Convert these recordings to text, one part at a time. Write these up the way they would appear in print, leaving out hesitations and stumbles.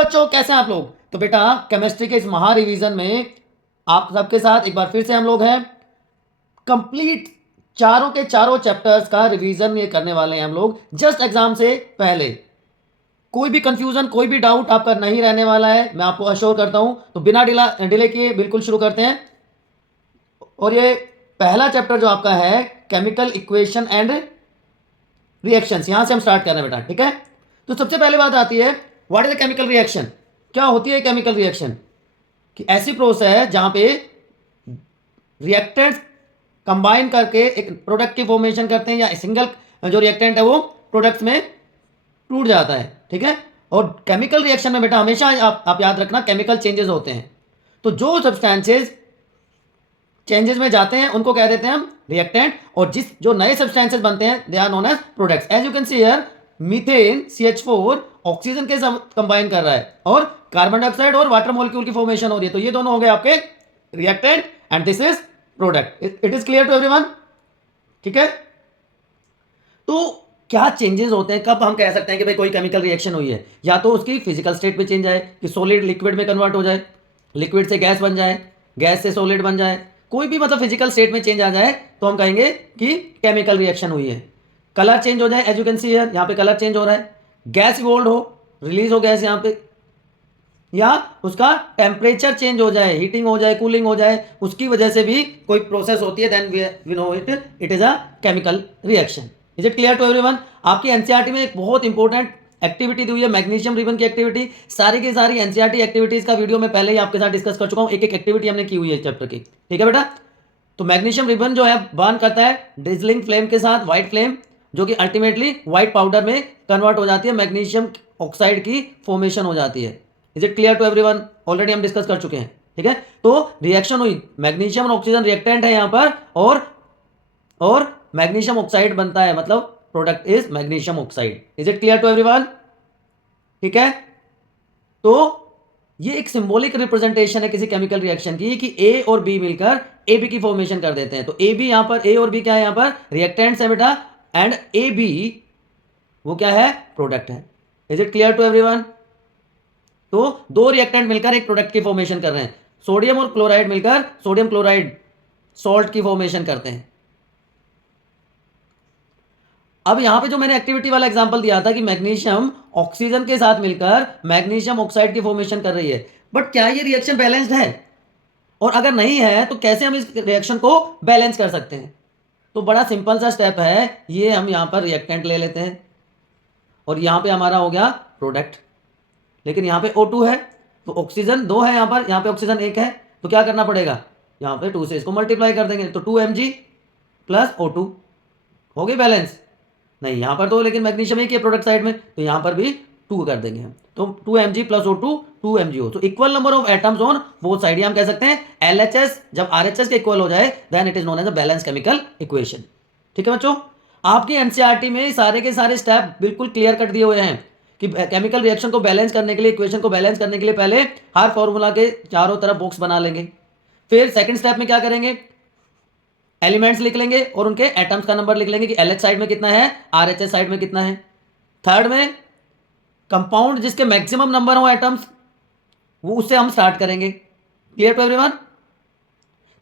बच्चों, कैसे हैं आप लोग। तो बेटा केमिस्ट्री के इस महा रिवीजन में आप सबके साथ एक बार फिर से हम लोग हैं कंप्लीट चारों के चारों चैप्टर्स का रिवीजन ये करने वाले हैं हम लोग जस्ट एग्जाम से पहले। कोई भी कंफ्यूजन कोई भी डाउट आपका नहीं रहने वाला है, मैं आपको अश्योर करता हूं। तो बिना डिले किए बिल्कुल शुरू करते हैं। और ये पहला चैप्टर जो आपका है केमिकल इक्वेशन एंड रिएक्शंस, यहां से हम स्टार्ट कर रहे हैं बेटा, ठीक है। तो सबसे पहले बात आती है what is the chemical reaction. क्या होती है केमिकल रिएक्शन? कि ऐसी प्रोसेस है जहां पे रिएक्टेंट्स कंबाइन करके एक प्रोडक्ट की फॉर्मेशन करते हैं, या सिंगल जो रिएक्टेंट है वो प्रोडक्ट्स में टूट जाता है, ठीक है। और केमिकल रिएक्शन में बेटा हमेशा आप याद रखना केमिकल चेंजेस होते हैं। तो जो सब्सटेंसेस चेंजेस में जाते हैं उनको कह देते हैं हम रिएक्टेंट, और जो नए सब्सटेंसेस बनते हैं they are known as products. As you can see here methane CH4 oxygen के साथ कंबाइन कर रहा है और कार्बन डाइऑक्साइड और वाटर मॉलिक्यूल की फॉर्मेशन हो रही है। तो ये दोनों हो गए आपके reactant and this is product. It is clear to everyone, ठीक है। तो क्या चेंजेस होते हैं, कब हम कह सकते हैं कि भाई कोई केमिकल रिएक्शन हुई है? या तो उसकी फिजिकल स्टेट में चेंज आए कि सॉलिड लिक्विड में कन्वर्ट हो जाए, लिक्विड से गैस बन जाए, गैस से सॉलिड बन जाए, कोई भी मतलब फिजिकल स्टेट में चेंज आ जाए तो हम कहेंगे कि केमिकल रिएक्शन हुई है। कलर चेंज हो जाए, as you can see here यहाँ पे कलर चेंज हो रहा है, गैस इवोल्व हो, रिलीज हो गैस यहाँ पे, या उसका टेम्परेचर चेंज हो जाए, हीटिंग हो जाए, कूलिंग हो जाए, उसकी वजह से भी कोई प्रोसेस होती है, then we know it is a chemical reaction. Is it clear to everyone? आपकी एनसीईआरटी में एक बहुत इंपॉर्टेंट एक्टिविटी दी हुई है मैग्नीशियम रिबन की एक्टिविटी। सारी की सारी एनसीईआरटी एक्टिविटीज का वीडियो मैं पहले ही आपके साथ डिस्कस कर चुका हूं, एक एक एक्टिविटी हमने की हुई है चैप्टर की, ठीक है बेटा। तो मैग्नीशियम रिबन जो है बर्न करता है डिजलिंग फ्लेम के साथ, व्हाइट फ्लेम, जो कि अल्टीमेटली व्हाइट पाउडर में कन्वर्ट हो जाती है, मैग्नीशियम ऑक्साइड की फॉर्मेशन हो जाती है। Is it clear to everyone? Already हम डिस्कस कर चुके हैं, ठीक है। तो रिएक्शन हुई, मैग्नीशियम और ऑक्सीजन रिएक्टेंट है यहां पर, और मैग्नीशियम ऑक्साइड बनता है, मतलब product is magnesium oxide. Is it clear to everyone? ठीक है। तो ये एक सिंबॉलिक रिप्रेजेंटेशन है किसी केमिकल रिएक्शन की कि ए और बी मिलकर ए बी की फॉर्मेशन कर देते हैं। तो ए बी यहां पर, ए और बी क्या है यहां पर? रिएक्टेंट्स है बेटा, एंड ए बी वो क्या है? प्रोडक्ट है। Is it clear to everyone? तो दो रिएक्टेंट मिलकर एक प्रोडक्ट की फॉर्मेशन कर रहे हैं, सोडियम और क्लोराइड मिलकर सोडियम क्लोराइड सॉल्ट की फॉर्मेशन करते हैं। अब यहां पे जो मैंने एक्टिविटी वाला एग्जांपल दिया था कि मैग्नीशियम ऑक्सीजन के साथ मिलकर मैग्नीशियम ऑक्साइड की फॉर्मेशन कर रही है, बट क्या ये रिएक्शन बैलेंस्ड है? और अगर नहीं है तो कैसे हम इस रिएक्शन को बैलेंस कर सकते हैं? तो बड़ा सिंपल सा स्टेप है, ये हम यहां पर रिएक्टेंट ले लेते हैं और यहां पे हमारा हो गया प्रोडक्ट। लेकिन यहां पे O2 है, तो ऑक्सीजन 2 है यहां पे ऑक्सीजन 1 है, तो क्या करना पड़ेगा? यहां पे 2 से इसको मल्टीप्लाई कर देंगे, तो 2Mg प्लस O2 हो गई बैलेंस। नहीं यहां पर तो लेकिन मैग्नीशियम एक ही है प्रोडक्ट साइड में, तो यहां पर भी 2 कर देंगे हम, तो 2Mg प्लस O2 2MgO, तो equal number of atoms on both side. ये हम कह सकते हैं LHS जब RHS के इक्वल हो जाए then it is known as a balance chemical equation, ठीक है बच्चों। आपकी एनसीईआरटी में सारे के सारे स्टेप बिल्कुल क्लियर कट दिए हुए हैं कि केमिकल रिएक्शन को बैलेंस करने के लिए, इक्वेशन को बैलेंस करने के लिए पहले हर फॉर्मूला के चारों तरफ बॉक्स बना लेंगे। फिर सेकंड स्टेप में क्या करेंगे? एलिमेंट्स लिख लेंगे और उनके एटम्स का नंबर लिख लेंगे कि LH साइड में कितना है, RHS साइड में कितना है। थर्ड में कंपाउंड जिसके मैक्सिमम नंबर हो एटम्स, वो उससे हम स्टार्ट करेंगे। Clear to everyone?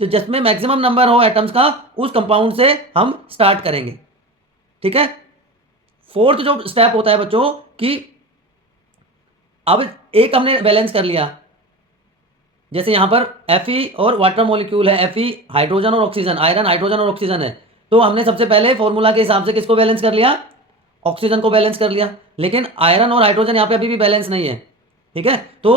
तो जिसमें मैक्सिमम नंबर हो एटम्स का उस कंपाउंड से हम स्टार्ट करेंगे, ठीक है। फोर्थ जो स्टेप होता है बच्चों कि अब एक हमने बैलेंस कर लिया, जैसे यहां पर Fe और वाटर मॉलिक्यूल है, Fe हाइड्रोजन और ऑक्सीजन, आयरन हाइड्रोजन और ऑक्सीजन है, तो हमने सबसे पहले फॉर्मूला के हिसाब से किसको बैलेंस कर लिया? ऑक्सीजन को बैलेंस कर लिया। लेकिन आयरन और हाइड्रोजन यहां पे अभी भी बैलेंस नहीं है, ठीक है। तो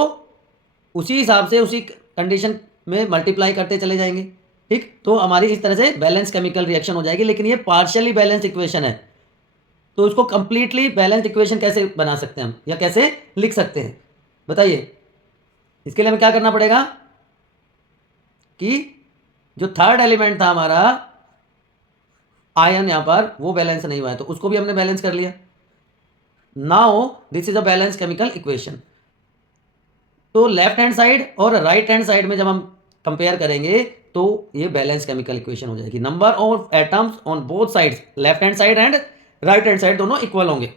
उसी हिसाब से उसी कंडीशन में मल्टीप्लाई करते चले जाएंगे, ठीक। तो हमारी इस तरह से बैलेंस केमिकल रिएक्शन हो जाएगी, लेकिन ये पार्शियली बैलेंस इक्वेशन है, तो उसको कंप्लीटली बैलेंस इक्वेशन कैसे बना सकते हैं हम, या कैसे लिख सकते हैं बताइए? इसके लिए हमें क्या करना पड़ेगा कि जो थर्ड एलिमेंट था हमारा आयन, यहां पर वो बैलेंस नहीं हुआ है, तो उसको भी हमने बैलेंस कर लिया। Now this is a balance chemical equation. तो लेफ्ट हैंड साइड और राइट हैंड साइड में जब हम कंपेयर करेंगे तो ये बैलेंस केमिकल इक्वेशन हो जाएगी। Number of atoms on both sides, left hand side and right hand side दोनों इक्वल होंगे,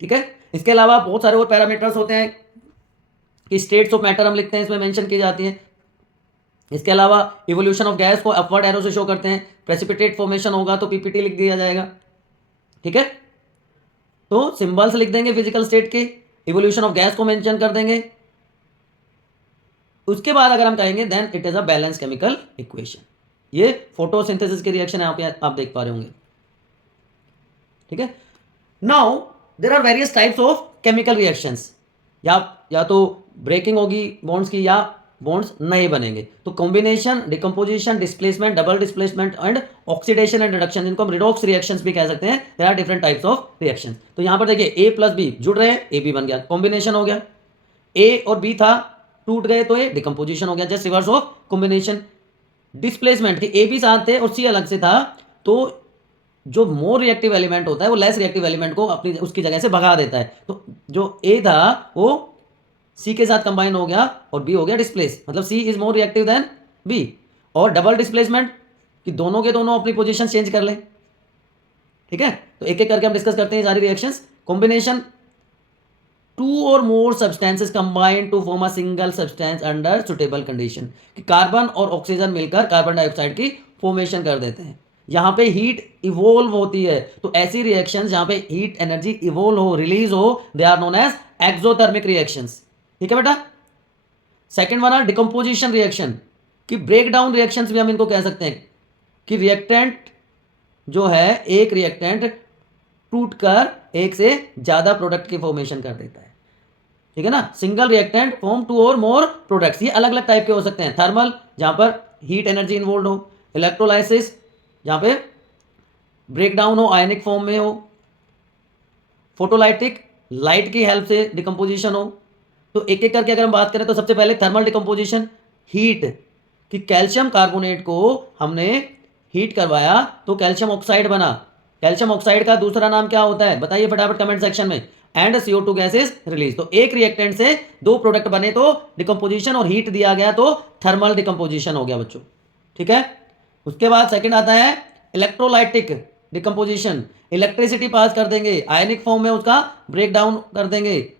ठीक है। इसके अलावा बहुत सारे और पैरामीटर्स होते हैं कि स्टेट्स ऑफ मैटर हम लिखते हैं, इसमें मेंशन की जाती हैं। इसके अलावा इवोल्यूशन ऑफ गैस को अपवर्ड एरो से शो करते हैं। प्रेसिपिटेट फॉर्मेशन होगा तो पीपीटी लिख दिया जाएगा, ठीक है। तो सिंबल्स लिख देंगे फिजिकल स्टेट के, इवोल्यूशन ऑफ गैस को मेंशन कर देंगे। उसके बाद अगर हम कहेंगे then it is a balance chemical equation. ये फोटोसिंथेसिस की रिएक्शन है, आप देख पा रहे होंगे, ठीक है। Now there are various types of chemical reactions, या तो ब्रेकिंग होगी बॉन्ड्स की, या बॉन्ड्स नए बनेंगे। तो combination, decomposition, displacement, double displacement and oxidation and reduction, जिनको हम रिडॉक्स रिएक्शंस भी कह सकते हैं। There are different types of reactions. तो यहां पर देखिए ए प्लस बी जुड़ रहे हैं, ए बी बन गया, कॉम्बिनेशन हो गया। ए और बी था, टूट गए तो ये डिकम्पोजिशन हो गया, just reverse of combination. Displacement की ए बी साथ थे और सी अलग से था, तो जो मोर रिएक्टिव एलिमेंट होता है वो लेस रिएक्टिव एलिमेंट को अपनी उसकी जगह से भगा देता है। तो जो ए था वो सी के साथ कंबाइन हो गया और बी हो गया डिस्प्लेस, मतलब C is more reactive than B. और डबल डिस्प्लेसमेंट कि दोनों के दोनों अपनी पोजीशन चेंज कर लें, ठीक है। तो एक एक करके हम डिस्कस करते हैं सारी रिएक्शंस। कॉम्बिनेशन, टू और more substances combine to form a single substance under suitable condition, कि कार्बन और ऑक्सीजन मिलकर कार्बन डाइऑक्साइड की फॉर्मेशन कर देते हैं। यहाँ पे हीट इवोल्व होती है, तो ऐसी रिएक्शंस जहाँ पे हीट एनर्जी इवोल्व हो, रिलीज हो, they are known as exothermic reactions, ठीक है बेटा। सेकेंड वाला डिकम्पोजिशन रिएक्शन, कि ब्रेक डाउन रिएक्शंस भी हम इनको कह सकते हैं, कि रिएक्टेंट जो है, एक रिएक्टेंट टूटकर एक से ज्यादा प्रोडक्ट की फॉर्मेशन कर देता है, ठीक है ना। सिंगल रिएक्टेंट फॉर्म टू और मोर प्रोडक्ट्स, ये अलग अलग टाइप के हो सकते हैं। थर्मल, जहां पर हीट एनर्जी इन्वॉल्व हो। इलेक्ट्रोलाइसिस, जहां पे ब्रेक डाउन हो, आयनिक फॉर्म में हो। फोटोलाइटिक, लाइट की हेल्प से डिकम्पोजिशन हो। तो एक एक करके अगर हम बात करें तो सबसे पहले थर्मल डिकम्पोजिशन, हीट, कि कैल्शियम कार्बोनेट को हमने हीट करवाया तो कैल्शियम ऑक्साइड बना। कैल्शियम ऑक्साइड का दूसरा नाम क्या होता है, बताइए फटाफट कमेंट सेक्शन में। And CO2 gas is release. तो एक रिएक्टेंट से दो प्रोडक्ट बने तो डिकम्पोजिशन, और हीट दिया गया तो थर्मल डिकम्पोजिशन हो गया बच्चों, ठीक है। उसके बाद सेकंड आता है इलेक्ट्रोलाइटिक डिकम्पोजिशन, इलेक्ट्रिसिटी पास कर देंगे, आयनिक फॉर्म में उसका ब्रेक डाउन कर देंगे।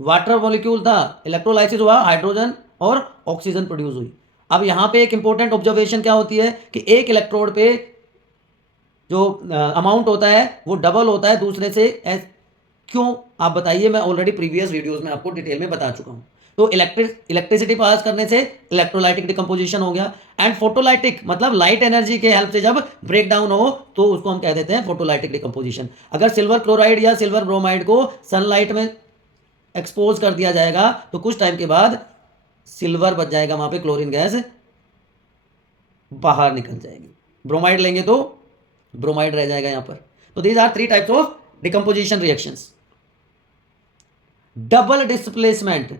वाटर मॉलिक्यूल था, इलेक्ट्रोलाइसिस हुआ, हाइड्रोजन और ऑक्सीजन प्रोड्यूस हुई। अब यहाँ पे एक इंपॉर्टेंट ऑब्जर्वेशन क्या होती है कि एक इलेक्ट्रोड पे जो अमाउंट होता है वो डबल होता है दूसरे से। क्यों आप बताइए, मैं ऑलरेडी प्रीवियस वीडियोस में आपको डिटेल में बता चुका हूं। तो इलेक्ट्रिसिटी पास करने से इलेक्ट्रोलाइटिक डिकम्पोजिशन हो गया। एंड फोटोलाइटिक मतलब लाइट एनर्जी के हेल्प से जब ब्रेक डाउन हो तो उसको हम कह देते हैं फोटोलाइटिक डिकम्पोजिशन। अगर सिल्वर क्लोराइड या सिल्वर ब्रोमाइड को सनलाइट में एक्सपोज कर दिया जाएगा तो कुछ टाइम के बाद सिल्वर बच जाएगा, वहां पे क्लोरीन गैस बाहर निकल जाएगी। ब्रोमाइड लेंगे तो ब्रोमाइड रह जाएगा यहां पर। तो these are 3 types of decomposition reactions. Double displacement,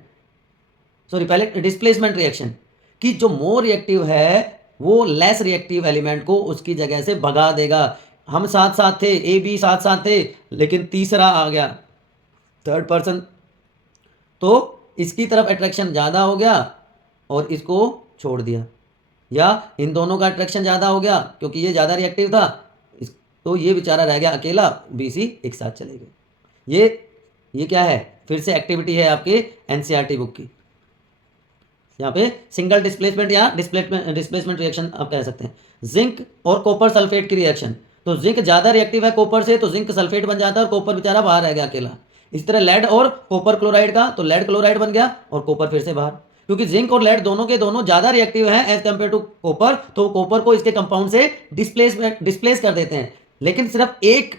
sorry पहले डिस्प्लेसमेंट रिएक्शन, कि जो मोर रिएक्टिव है वो लेस रिएक्टिव एलिमेंट को उसकी जगह से भगा देगा। हम साथ साथ थे, ए बी साथ साथ थे, लेकिन तीसरा आ गया, थर्ड पर्सन, तो इसकी तरफ अट्रैक्शन ज़्यादा हो गया और इसको छोड़ दिया, या इन दोनों का अट्रैक्शन ज़्यादा हो गया क्योंकि ये ज़्यादा रिएक्टिव था, तो ये बेचारा रह गया अकेला, BC एक साथ चले गए। ये क्या है, फिर से एक्टिविटी है आपके NCERT बुक की। यहाँ पे सिंगल डिस्प्लेसमेंट या डिस्प्लेसमेंट रिएक्शन आप कह सकते हैं। जिंक और कॉपर सल्फेट की रिएक्शन, तो जिंक ज़्यादा रिएक्टिव है कॉपर से तो जिंक सल्फेट बन जाता है और कॉपर बेचारा बाहर रह गया अकेला। इस तरह लेड और कॉपर क्लोराइड का, तो लेड क्लोराइड बन गया और कॉपर फिर से बाहर, क्योंकि जिंक और लेड दोनों के दोनों ज़्यादा रिएक्टिव हैं एज कम्पेयर टू कॉपर, तो कॉपर को इसके कंपाउंड से डिस्प्लेस कर देते हैं। लेकिन सिर्फ एक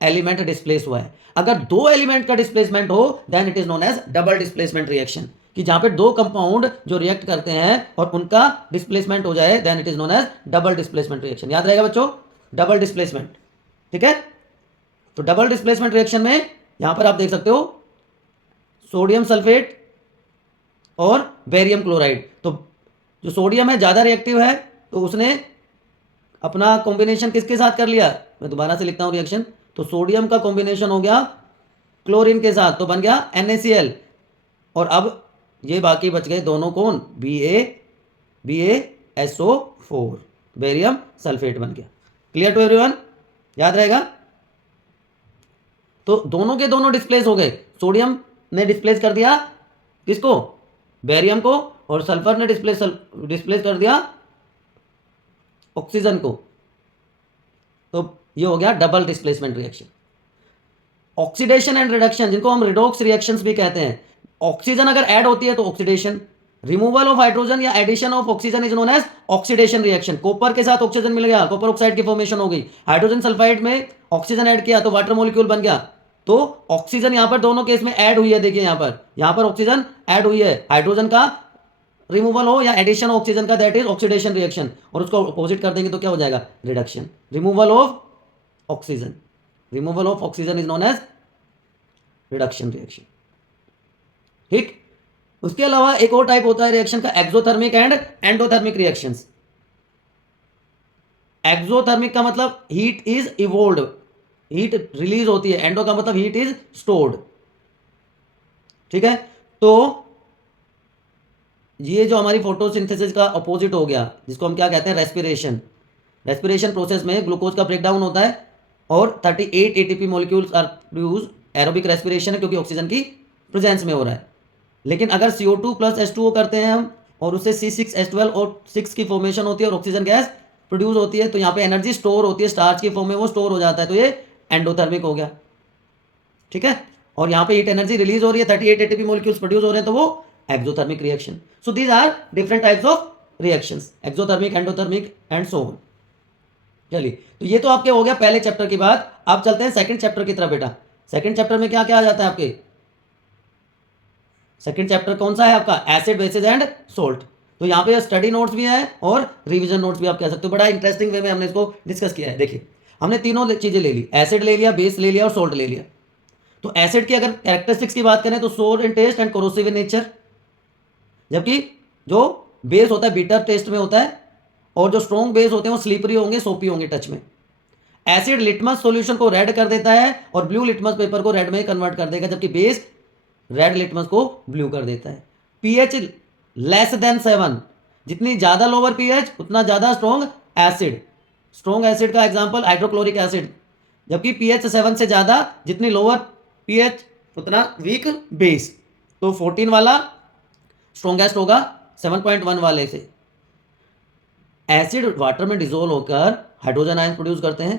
एलिमेंट डिस्प्लेस हुआ है। अगर दो एलिमेंट का डिस्प्लेसमेंट हो then it is known as double displacement reaction, कि जहां पे दो कंपाउंड जो रिएक्ट करते हैं और उनका डिस्प्लेसमेंट हो जाए then it is known as double displacement reaction. याद रहेगा बच्चों, डबल डिस्प्लेसमेंट, ठीक है। तो डबल डिस्प्लेसमेंट रिएक्शन में यहां पर आप देख सकते हो सोडियम सल्फेट और बेरियम क्लोराइड। तो जो सोडियम है ज्यादा रिएक्टिव है तो उसने अपना कॉम्बिनेशन किसके साथ कर लिया, मैं दोबारा से लिखता हूं रिएक्शन। तो सोडियम का कॉम्बिनेशन हो गया क्लोरीन के साथ, तो बन गया NaCl, और अब ये बाकी बच गए दोनों कौन, BaSO4, बेरियम सल्फेट बन गया। क्लियर टू एवरीवन, याद रहेगा। तो दोनों के दोनों डिस्प्लेस हो गए, सोडियम ने डिस्प्लेस कर दिया किसको, बेरियम को, और सल्फर ने डिस्प्लेस कर दिया ऑक्सीजन को, तो ये हो गया double displacement reaction. Oxidation and reduction, जिनको हम रिडॉक्स रिएक्शंस भी कहते हैं, ऑक्सीजन अगर ऐड होती है तो ऑक्सीडेशन, रिमूवल ऑफ हाइड्रोजन या addition of oxygen is known as oxidation reaction. Copper के साथ ऑक्सीजन मिल गया, कॉपर ऑक्साइड की फॉर्मेशन हो गई, हाइड्रोजन सल्फाइड में ऑक्सीजन ऐड किया तो वाटर मॉलिक्यूल बन गया। तो ऑक्सीजन यहां पर दोनों केस में ऐड हुई है, देखिए यहां पर ऑक्सीजन ऐड हुई है, हाइड्रोजन का रिमूवल हो या एडिशन ऑक्सीजन का, दैट इज ऑक्सीडेशन रिएक्शन, और उसको अपोजिट कर देंगे तो क्या हो जाएगा, reduction. Removal of oxygen, removal of oxygen is known as reduction reaction. ठीक, उसके अलावा एक और टाइप होता है रिएक्शन का, exothermic and endothermic reactions. Exothermic का मतलब heat is evolve, heat release होती है, एंडो का मतलब हीट इज स्टोर्ड। ठीक है, तो ये जो हमारी फोटोसिंथेसिस का अपोजिट हो गया, जिसको हम क्या कहते हैं, रेस्पिरेशन। रेस्पिरेशन प्रोसेस में ग्लूकोज का ब्रेकडाउन होता है और 38 ATP molecules are produce, aerobic respiration है क्योंकि ऑक्सीजन की प्रेजेंस में हो रहा है। लेकिन अगर CO2 प्लस H2O करते हैं हम और उससे C6H12 और 6 की फॉर्मेशन होती है और ऑक्सीजन गैस प्रोड्यूस होती है, तो यहाँ पे एनर्जी स्टोर होती है, स्टार्च की फॉर्म में वो स्टोर हो जाता है, तो ये एंडोथर्मिक हो गया। ठीक है, और यहाँ पे हीट एनर्जी रिलीज हो रही है, 38 एटीपी मॉलिक्यूल्स प्रोड्यूस हो रहे हैं, तो वो exothermic reaction. So these are different types of reactions, exothermic, endothermic and so on. चलिए, तो ये तो आपके हो गया पहले चैप्टर की बात। अब चलते हैं सेकंड चैप्टर की तरफ बेटा। सेकंड चैप्टर में क्या क्या आ जाता है आपके, सेकंड चैप्टर कौन सा है आपका, एसिड, बेसिस एंड सोल्ट। तो यहाँ पे स्टडी नोट्स भी है और रिवीजन नोट्स भी आप कह सकते हो। बड़ा इंटरेस्टिंग वे में हमने इसको डिस्कस किया है। देखिए, हमने तीनों चीजें ले ली, एसिड ले लिया, बेस ले लिया और सोल्ट ले लिया। तो एसिड की अगर कैरेक्टरिस्टिक्स की बात करें तो sour in taste and corrosive in nature, जबकि जो बेस होता है बिटर टेस्ट में होता है, और जो स्ट्रॉन्ग बेस होते हैं वो स्लीपरी होंगे, सोपी होंगे टच में। एसिड लिटमस सॉल्यूशन को रेड कर देता है और ब्लू लिटमस पेपर को रेड में कन्वर्ट कर देगा, जबकि बेस रेड लिटमस को ब्लू कर देता है। पीएच लेस देन 7, जितनी ज्यादा लोअर पीएच उतना ज्यादा स्ट्रॉन्ग एसिड। स्ट्रॉन्ग एसिड का एग्जांपल हाइड्रोक्लोरिक एसिड, जबकि पीएच 7 से ज्यादा, जितनी लोअर पीएच उतना वीक बेस। तो 14 वाला स्ट्रॉन्गेस्ट होगा 7.1 वाले से। एसिड वाटर में डिसोल्व होकर हाइड्रोजन आयन प्रोड्यूस करते हैं,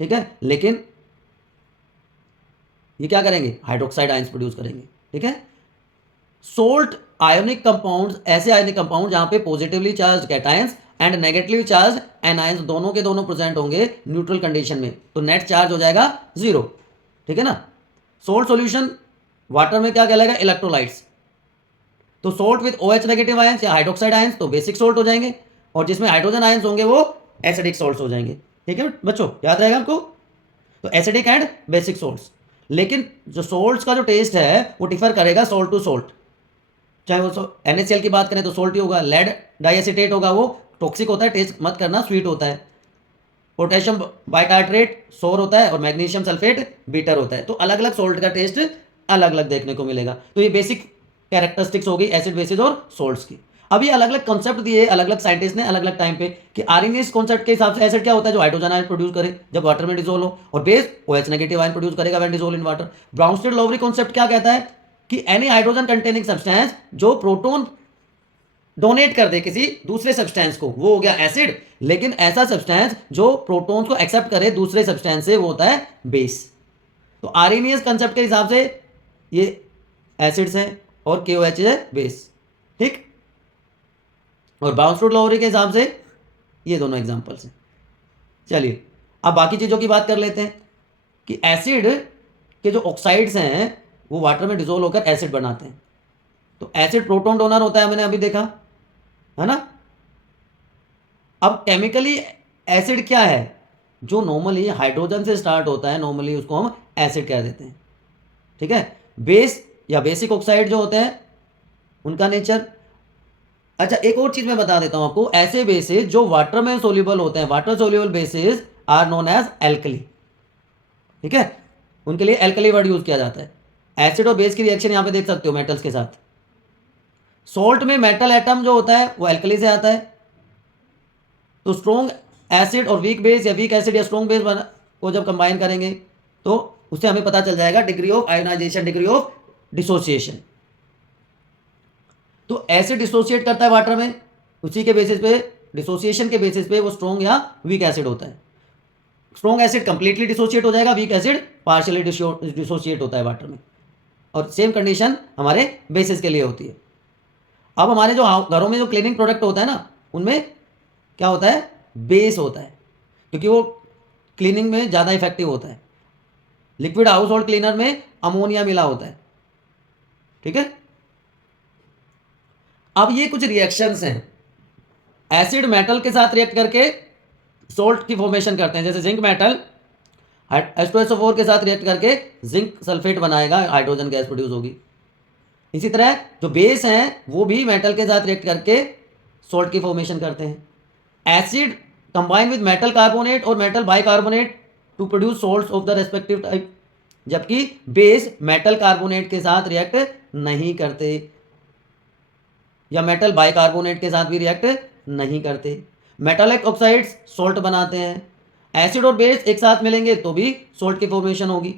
ठीक है, लेकिन ये क्या करेंगे, हाइड्रोक्साइड आयंस प्रोड्यूस करेंगे। ठीक है, सोल्ट आयोनिक कंपाउंड्स, ऐसे आयोनिक कंपाउंड जहां पे positively charge cations and negatively charge anions दोनों के दोनों प्रेजेंट होंगे न्यूट्रल कंडीशन में, तो नेट चार्ज हो जाएगा 0। ठीक है ना। सोल्ट सॉल्यूशन वाटर में क्या कहलाएगा, इलेक्ट्रोलाइट्स। तो salt with OH negative ions या हाइड्रोक्साइड आयंस तो बेसिक सोल्ट हो जाएंगे, और जिसमें हाइड्रोजन आयंस होंगे वो एसिडिक सोल्ट्स हो जाएंगे। ठीक है बच्चों, याद रहेगा आपको। तो एसिडिक एंड बेसिक सोल्ट्स। लेकिन जो सोल्ट्स का जो टेस्ट है वो डिफर करेगा सोल्ट टू सोल्ट। चाहे वो NaCl की बात करें तो सोल्टी होगा, लेड डाइएसिटेट होगा वो टॉक्सिक होता है, टेस्ट मत करना, स्वीट होता है। पोटेशियम बाइटार्ट्रेट सोर होता है और मैग्नीशियम सल्फेट बीटर होता है। तो अलग अलग सोल्ट का टेस्ट अलग अलग देखने को मिलेगा। तो ये बेसिक कैरेक्टरिस्टिक्स हो गई एसिड, बेसिस और सोल्ट्स की। अब ये अलग अलग कॉन्सेप्ट दिए अलग अलग साइंटिस्ट ने अलग अलग टाइम पे कि आरएनएस कॉन्सेप्ट के हिसाब से एसिड क्या होता है, जो हाइड्रोजन आयन प्रोड्यूस करे जब वाटर में डिसोल्व हो, और base OH negative ion produce करेगा when dissolve in water. Bronsted Lowry concept क्या कहता है कि एनी हाइड्रोजन कंटेनिंग सब्सटेंस जो प्रोटोन डोनेट कर दे किसी दूसरे सब्सटेंस को, वो हो गया एसिड। लेकिन ऐसा सब्सटेंस जो प्रोटॉन्स को एक्सेप्ट करे दूसरे सब्सटेंस से, वो होता है बेस। तो आरएनएस कंसेप्ट के हिसाब से ये एसिड्स हैं और KOH है बेस। ठीक, और बाउंसफोर्ड लोवरी के हिसाब से ये दोनों एग्जांपल्स हैं। चलिए अब बाकी चीज़ों की बात कर लेते हैं कि एसिड के जो ऑक्साइड्स हैं वो वाटर में डिसोल्व होकर एसिड बनाते हैं। तो एसिड प्रोटॉन डोनर होता है, मैंने अभी देखा है ना। अब केमिकली एसिड क्या है, जो नॉर्मली हाइड्रोजन से स्टार्ट होता है, नॉर्मली उसको हम एसिड कह देते हैं। ठीक है, बेस या बेसिक ऑक्साइड जो होते हैं उनका नेचर। अच्छा, एक और चीज मैं बता देता हूं आपको, ऐसे बेसिस जो वाटर में सोल्यूबल होते हैं, water soluble bases are known as alkali. ठीक है, उनके लिए एल्कली वर्ड यूज किया जाता है। एसिड और बेस की रिएक्शन यहां पे देख सकते हो मेटल्स के साथ। सोल्ट में मेटल एटम जो होता है वो एल्कली से आता है। तो स्ट्रॉन्ग एसिड और वीक बेस या वीक एसिड या स्ट्रॉन्ग बेस को जब कंबाइन करेंगे तो उससे हमें पता चल जाएगा degree of ionization, degree of dissociation. तो एसिड डिसोसिएट करता है वाटर में, उसी के बेसिस पे, डिसोसिएशन के बेसिस पे वो स्ट्रॉन्ग या वीक एसिड होता है। स्ट्रॉन्ग एसिड कंप्लीटली डिसोसिएट हो जाएगा, वीक एसिड पार्शियली डिसोसिएट होता है वाटर में। और सेम कंडीशन हमारे बेसिस के लिए होती है। अब हमारे जो घरों में जो क्लीनिंग प्रोडक्ट होता है ना, उनमें क्या होता है, बेस होता है, क्योंकि वो क्लीनिंग में ज़्यादा इफेक्टिव होता है। लिक्विड हाउस होल्ड क्लीनर में अमोनिया मिला होता है, ठीक है। अब ये कुछ रिएक्शंस हैं, एसिड मेटल के साथ रिएक्ट करके सोल्ट की फॉर्मेशन करते हैं। जैसे जिंक मेटल H2SO4 के साथ रिएक्ट करके जिंक सल्फेट बनाएगा, हाइड्रोजन गैस प्रोड्यूस होगी। इसी तरह जो बेस हैं वो भी मेटल के साथ रिएक्ट करके सोल्ट की फॉर्मेशन करते हैं। Acid combine with metal carbonate और metal bicarbonate to produce salts of the respective type, जबकि बेस मेटल कार्बोनेट के साथ रिएक्ट नहीं करते या मेटल बाइकार्बोनेट के साथ भी रिएक्ट नहीं करते। मेटालिक ऑक्साइड्स सोल्ट बनाते हैं। एसिड और बेस एक साथ मिलेंगे तो भी सोल्ट की फॉर्मेशन होगी।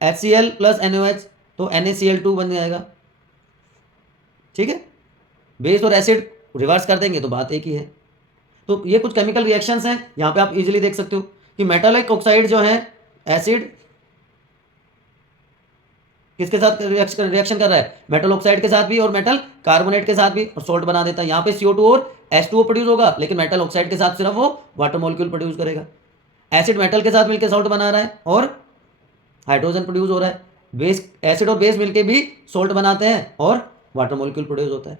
HCl प्लस NaOH तो NaCl2 बन जाएगा, ठीक है। बेस और एसिड रिवर्स कर देंगे तो बात एक ही है। तो ये कुछ केमिकल रिएक्शंस हैं, यहाँ पे आप इजीली देख सकते हो कि मेटालिक ऑक्साइड जो है, एसिड किसके साथ रिएक्शन कर रहा है, मेटल ऑक्साइड के साथ भी और मेटल कार्बोनेट के साथ भी, और सोल्ट बना देता है। यहाँ पे CO2 और H2O प्रोड्यूस होगा, लेकिन मेटल ऑक्साइड के साथ सिर्फ वो वाटर मॉलिक्यूल प्रोड्यूस करेगा। एसिड मेटल के साथ मिलकर सोल्ट बना रहा है और हाइड्रोजन प्रोड्यूस हो रहा है। बेस, एसिड और बेस मिलकर भी सोल्ट बनाते हैं और वाटर मॉलिक्यूल प्रोड्यूस होता है।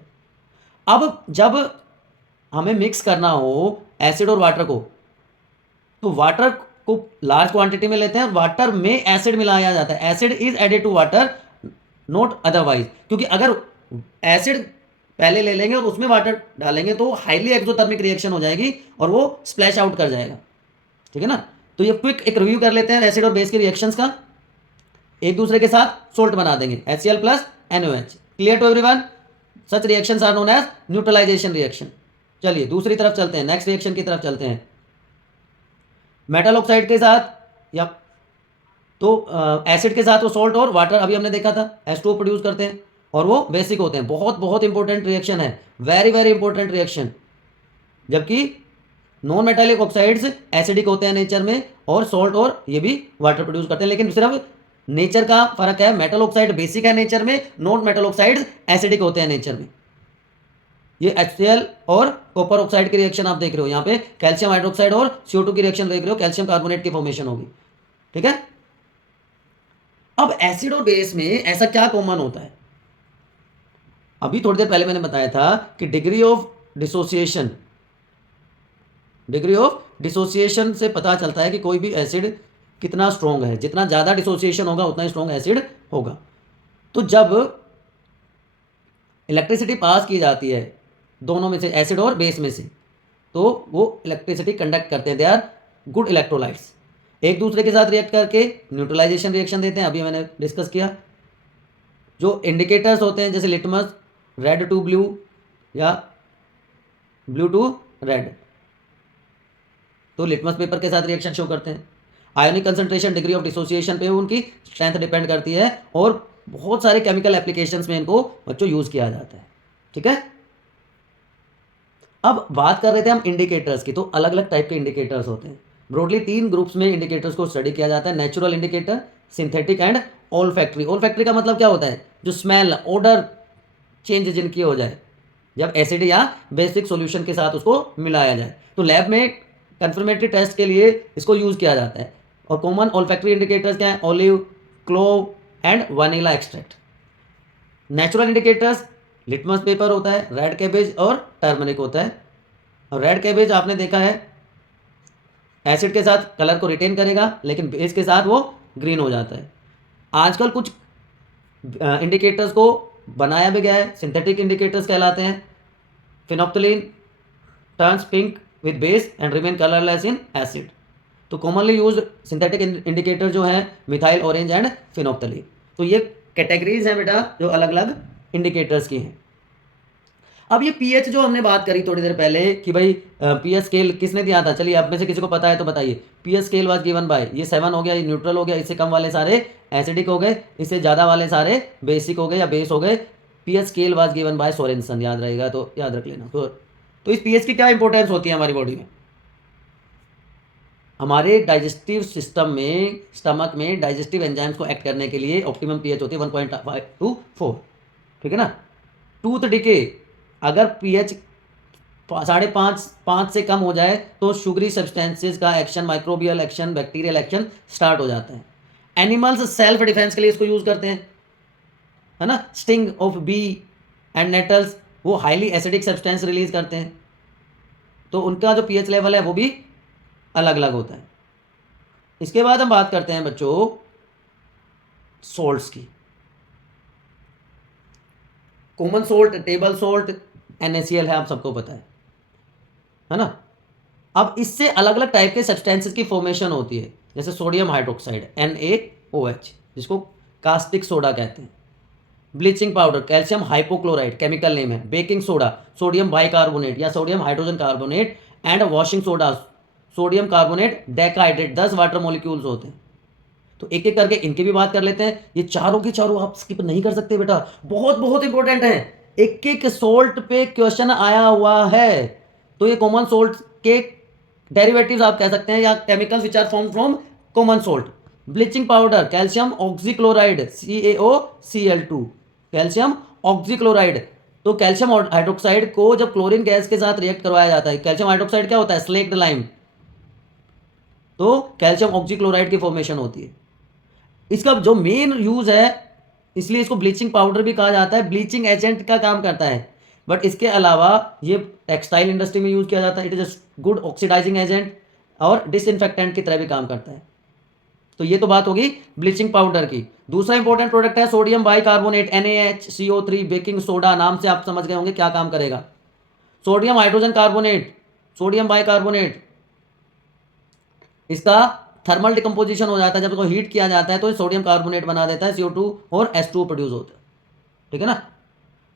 अब जब हमें मिक्स करना हो एसिड और वाटर को, तो वाटर को लार्ज क्वांटिटी में लेते हैं, वाटर में एसिड मिलाया जाता है। Acid is added to water, not otherwise, क्योंकि अगर एसिड पहले ले लेंगे और उसमें वाटर डालेंगे तो हाईली एक्सोथर्मिक रिएक्शन हो जाएगी और वो स्प्लैश आउट कर जाएगा, ठीक है ना। तो ये क्विक एक रिव्यू कर लेते हैं एसिड और बेस के रिएक्शंस का। एक दूसरे के साथ सोल्ट बना देंगे, HCl plus NaOH। Clear to everyone? Such reactions are known as neutralization reaction. चलिए दूसरी तरफ चलते हैं, नेक्स्ट रिएक्शन की तरफ चलते हैं। मेटल ऑक्साइड के साथ या तो एसिड के साथ वो सोल्ट और वाटर अभी हमने देखा था, H2O प्रोड्यूस करते हैं और वो बेसिक होते हैं। बहुत बहुत इंपॉर्टेंट रिएक्शन है, वेरी वेरी इंपॉर्टेंट रिएक्शन। जबकि नॉन मेटालिक ऑक्साइड्स एसिडिक होते हैं नेचर में और सोल्ट और ये भी वाटर प्रोड्यूस करते हैं, लेकिन सिर्फ नेचर का फर्क है। मेटल ऑक्साइड बेसिक है नेचर में, नॉन मेटल ऑक्साइड एसिडिक होते हैं नेचर में। ये HCl और कॉपर ऑक्साइड की रिएक्शन आप देख रहे हो, यहाँ पे कैल्शियम हाइड्रोक्साइड और CO2 की रिएक्शन देख रहे हो, कैल्शियम कार्बोनेट की फॉर्मेशन होगी, ठीक है। अब एसिड और बेस में ऐसा क्या कॉमन होता है? अभी थोड़ी देर पहले मैंने बताया था कि डिग्री ऑफ डिसोसिएशन से पता चलता है कि कोई भी एसिड कितना स्ट्रॉन्ग है। जितना ज़्यादा डिसोसिएशन होगा उतना ही स्ट्रॉन्ग एसिड होगा। तो जब इलेक्ट्रिसिटी पास की जाती है दोनों में से, एसिड और बेस में से, तो वो इलेक्ट्रिसिटी कंडक्ट करते हैं, दे आर गुड इलेक्ट्रोलाइट्स। एक दूसरे के साथ रिएक्ट करके न्यूट्रलाइजेशन रिएक्शन देते हैं, अभी मैंने डिस्कस किया। जो इंडिकेटर्स होते हैं जैसे लिटमस, रेड टू ब्लू या ब्लू टू रेड, तो लिटमस पेपर के साथ रिएक्शन शो करते हैं। Ionic concentration, degree of dissociation पे उनकी स्ट्रेंथ डिपेंड करती है और बहुत सारे केमिकल एप्लीकेशंस में इनको बच्चों यूज़ किया जाता है, ठीक है। अब बात कर रहे थे हम इंडिकेटर्स की, तो अलग अलग टाइप के इंडिकेटर्स होते हैं। ब्रॉडली 3 ग्रुप्स में इंडिकेटर्स को स्टडी किया जाता है, natural indicator, synthetic and olfactory. Olfactory का मतलब क्या होता है? जो स्मेल, ऑर्डर चेंज जिनकी हो जाए जब एसिड या बेसिक सॉल्यूशन के साथ उसको मिलाया जाए, तो लैब में कंफर्मेटरी टेस्ट के लिए इसको यूज़ किया जाता है। और कॉमन ऑल्फैक्टरी इंडिकेटर्स क्या है? Olive, clove and vanilla extract. Natural indicators litmus paper होता है, रेड कैबेज और टर्मरिक होता है। और रेड कैबेज आपने देखा है एसिड के साथ कलर को रिटेन करेगा, लेकिन बेस के साथ वो ग्रीन हो जाता है। आजकल कुछ इंडिकेटर्स को बनाया भी गया है, सिंथेटिक इंडिकेटर्स कहलाते हैं। Phenolphthalein turns pink with base and remain colourless in acid. तो कॉमनली यूज सिंथेटिक इंडिकेटर जो है मिथाइल ऑरेंज एंड फिनोप्थलीन। तो ये कैटेगरीज हैं बेटा जो अलग अलग इंडिकेटर्स की हैं। अब ये पीएच जो हमने बात करी थोड़ी देर पहले कि भाई पीएच स्केल किसने दिया था, चलिए आप में से किसी को पता है तो बताइए। PH scale was given by, ये 7 हो गया, ये न्यूट्रल हो गया, इससे कम वाले सारे एसिडिक हो गए, इससे ज़्यादा वाले सारे बेसिक हो गए या बेस हो गए, pH scale was given by Sorensen, याद रहेगा तो याद रख लेना। तो इस पीएच की क्या इंपॉर्टेंस होती है हमारी बॉडी में? हमारे डाइजेस्टिव सिस्टम में, स्टमक में डाइजेस्टिव एंजाइम्स को एक्ट करने के लिए ऑप्टिमम पीएच होती है 1.5 to 4, ठीक है ना। टूथ डिके, अगर पीएच 5.5 से कम हो जाए तो शुगरी सब्सटेंसेस का action, microbial action, bacterial action start हो जाता है। एनिमल्स सेल्फ डिफेंस के लिए इसको यूज करते हैं, है ना। Sting of B and nettles, वो हाईली एसिडिक सब्सटेंस रिलीज करते हैं, तो उनका जो पीएच लेवल है वो भी अलग अलग होता है। इसके बाद हम बात करते हैं बच्चों सोल्ट्स की। Common salt, table salt, NaCl है, आप सबको पता है ना। अब इससे अलग अलग टाइप के सब्सटेंसेस की फॉर्मेशन होती है, जैसे सोडियम हाइड्रोक्साइड NaOH, जिसको कास्टिक सोडा कहते हैं। Bleaching powder, calcium hypochloride chemical name है। बेकिंग सोडा, सोडियम बाइकार्बोनेट या sodium hydrogen carbonate. And washing soda, sodium carbonate decahydrate. 10 water molecules होते हैं। तो एक एक करके इनकी भी बात कर लेते हैं। ये चारों के चारों आप स्किप नहीं कर सकते बेटा, बहुत बहुत इंपॉर्टेंट है। एक एक सोल्ट पे क्वेश्चन आया हुआ है। तो ये कॉमन सोल्ट के डेरिवेटिव्स आप कह सकते हैं, या chemicals which are form from common salt. Bleaching powder, calcium oxychloride CaOCl2, calcium oxychloride. तो कैल्शियम हाइड्रोक्साइड को जब क्लोरीन गैस के साथ रिएक्ट करवाया जाता है, कैल्शियम हाइड्रोक्साइड क्या होता है? स्लेक्ड लाइम, तो कैल्शियम ऑक्सीक्लोराइड की फॉर्मेशन होती है। इसका जो मेन यूज है, इसलिए इसको ब्लीचिंग पाउडर भी कहा जाता है, ब्लीचिंग एजेंट का काम करता है। बट इसके अलावा ये टेक्सटाइल इंडस्ट्री में यूज किया जाता है। It is a good oxidizing agent और डिसइंफेक्टेंट की तरह भी काम करता है। तो ये तो बात होगी ब्लीचिंग पाउडर की। दूसरा इंपॉर्टेंट प्रोडक्ट है sodium bicarbonate NaHCO3। Baking soda, नाम से आप समझ गए होंगे क्या काम करेगा। Sodium hydrogen carbonate, sodium bicarbonate, इसका थर्मल डिकम्पोजिशन हो जाता है, जब इसको हीट किया जाता है तो सोडियम कार्बोनेट बना देता है, CO2 और H2O प्रोड्यूस होता है, ठीक है ना।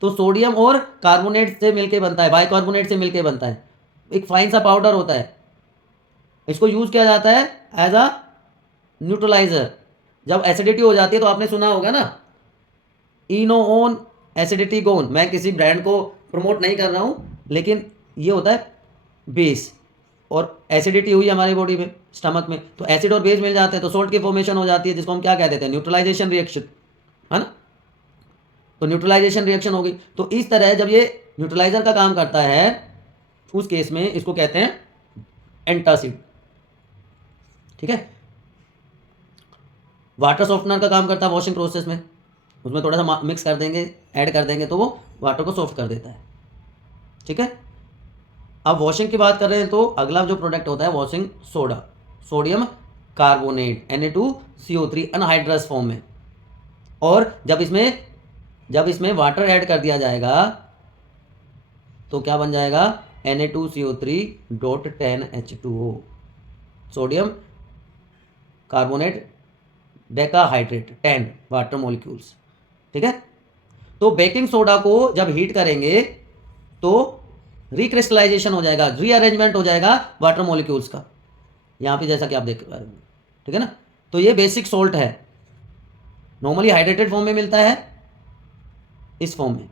तो सोडियम और कार्बोनेट से मिलके बनता है, बाइकार्बोनेट से मिलके बनता है, एक फाइन सा पाउडर होता है। इसको यूज किया जाता है एज अ न्यूट्रलाइजर। जब एसिडिटी हो जाती है तो आपने सुना होगा ना, इनोओन एसिडिटी गोन। मैं किसी ब्रांड को प्रमोट नहीं कर रहा हूँ, लेकिन ये होता है बेस, और एसिडिटी हुई हमारी बॉडी में, स्टमक में, तो एसिड और बेस मिल जाते हैं तो सोल्ट की फॉर्मेशन हो जाती है, जिसको हम क्या कहते हैं? न्यूट्रलाइजेशन रिएक्शन, है ना। तो न्यूट्रलाइजेशन रिएक्शन होगी। तो इस तरह जब ये न्यूट्रलाइजर का काम करता है, उस केस में इसको कहते हैं एंटासिड, ठीक है। वाटर सॉफ्टनर का काम करता है वॉशिंग प्रोसेस में, उसमें थोड़ा सा मिक्स कर देंगे, ऐड कर देंगे तो वो वाटर को सॉफ्ट कर देता है, ठीक है। अब वॉशिंग की बात कर रहे हैं तो अगला जो प्रोडक्ट होता है washing soda, sodium carbonate Na2CO3 anhydrous form में। और जब इसमें वाटर ऐड कर दिया जाएगा तो क्या बन जाएगा? Na2CO3.10H2O, sodium carbonate decahydrate, 10 water molecules, ठीक है। तो बेकिंग सोडा को जब हीट करेंगे तो रिक्रिस्टलाइजेशन हो जाएगा, रीअरेंजमेंट हो जाएगा वाटर मॉलिक्यूल्स का, यहाँ पे जैसा कि आप देख पा रहे हैं, ठीक है ना। तो ये बेसिक सोल्ट है, नॉर्मली हाइड्रेटेड फॉर्म में मिलता है, इस फॉर्म में।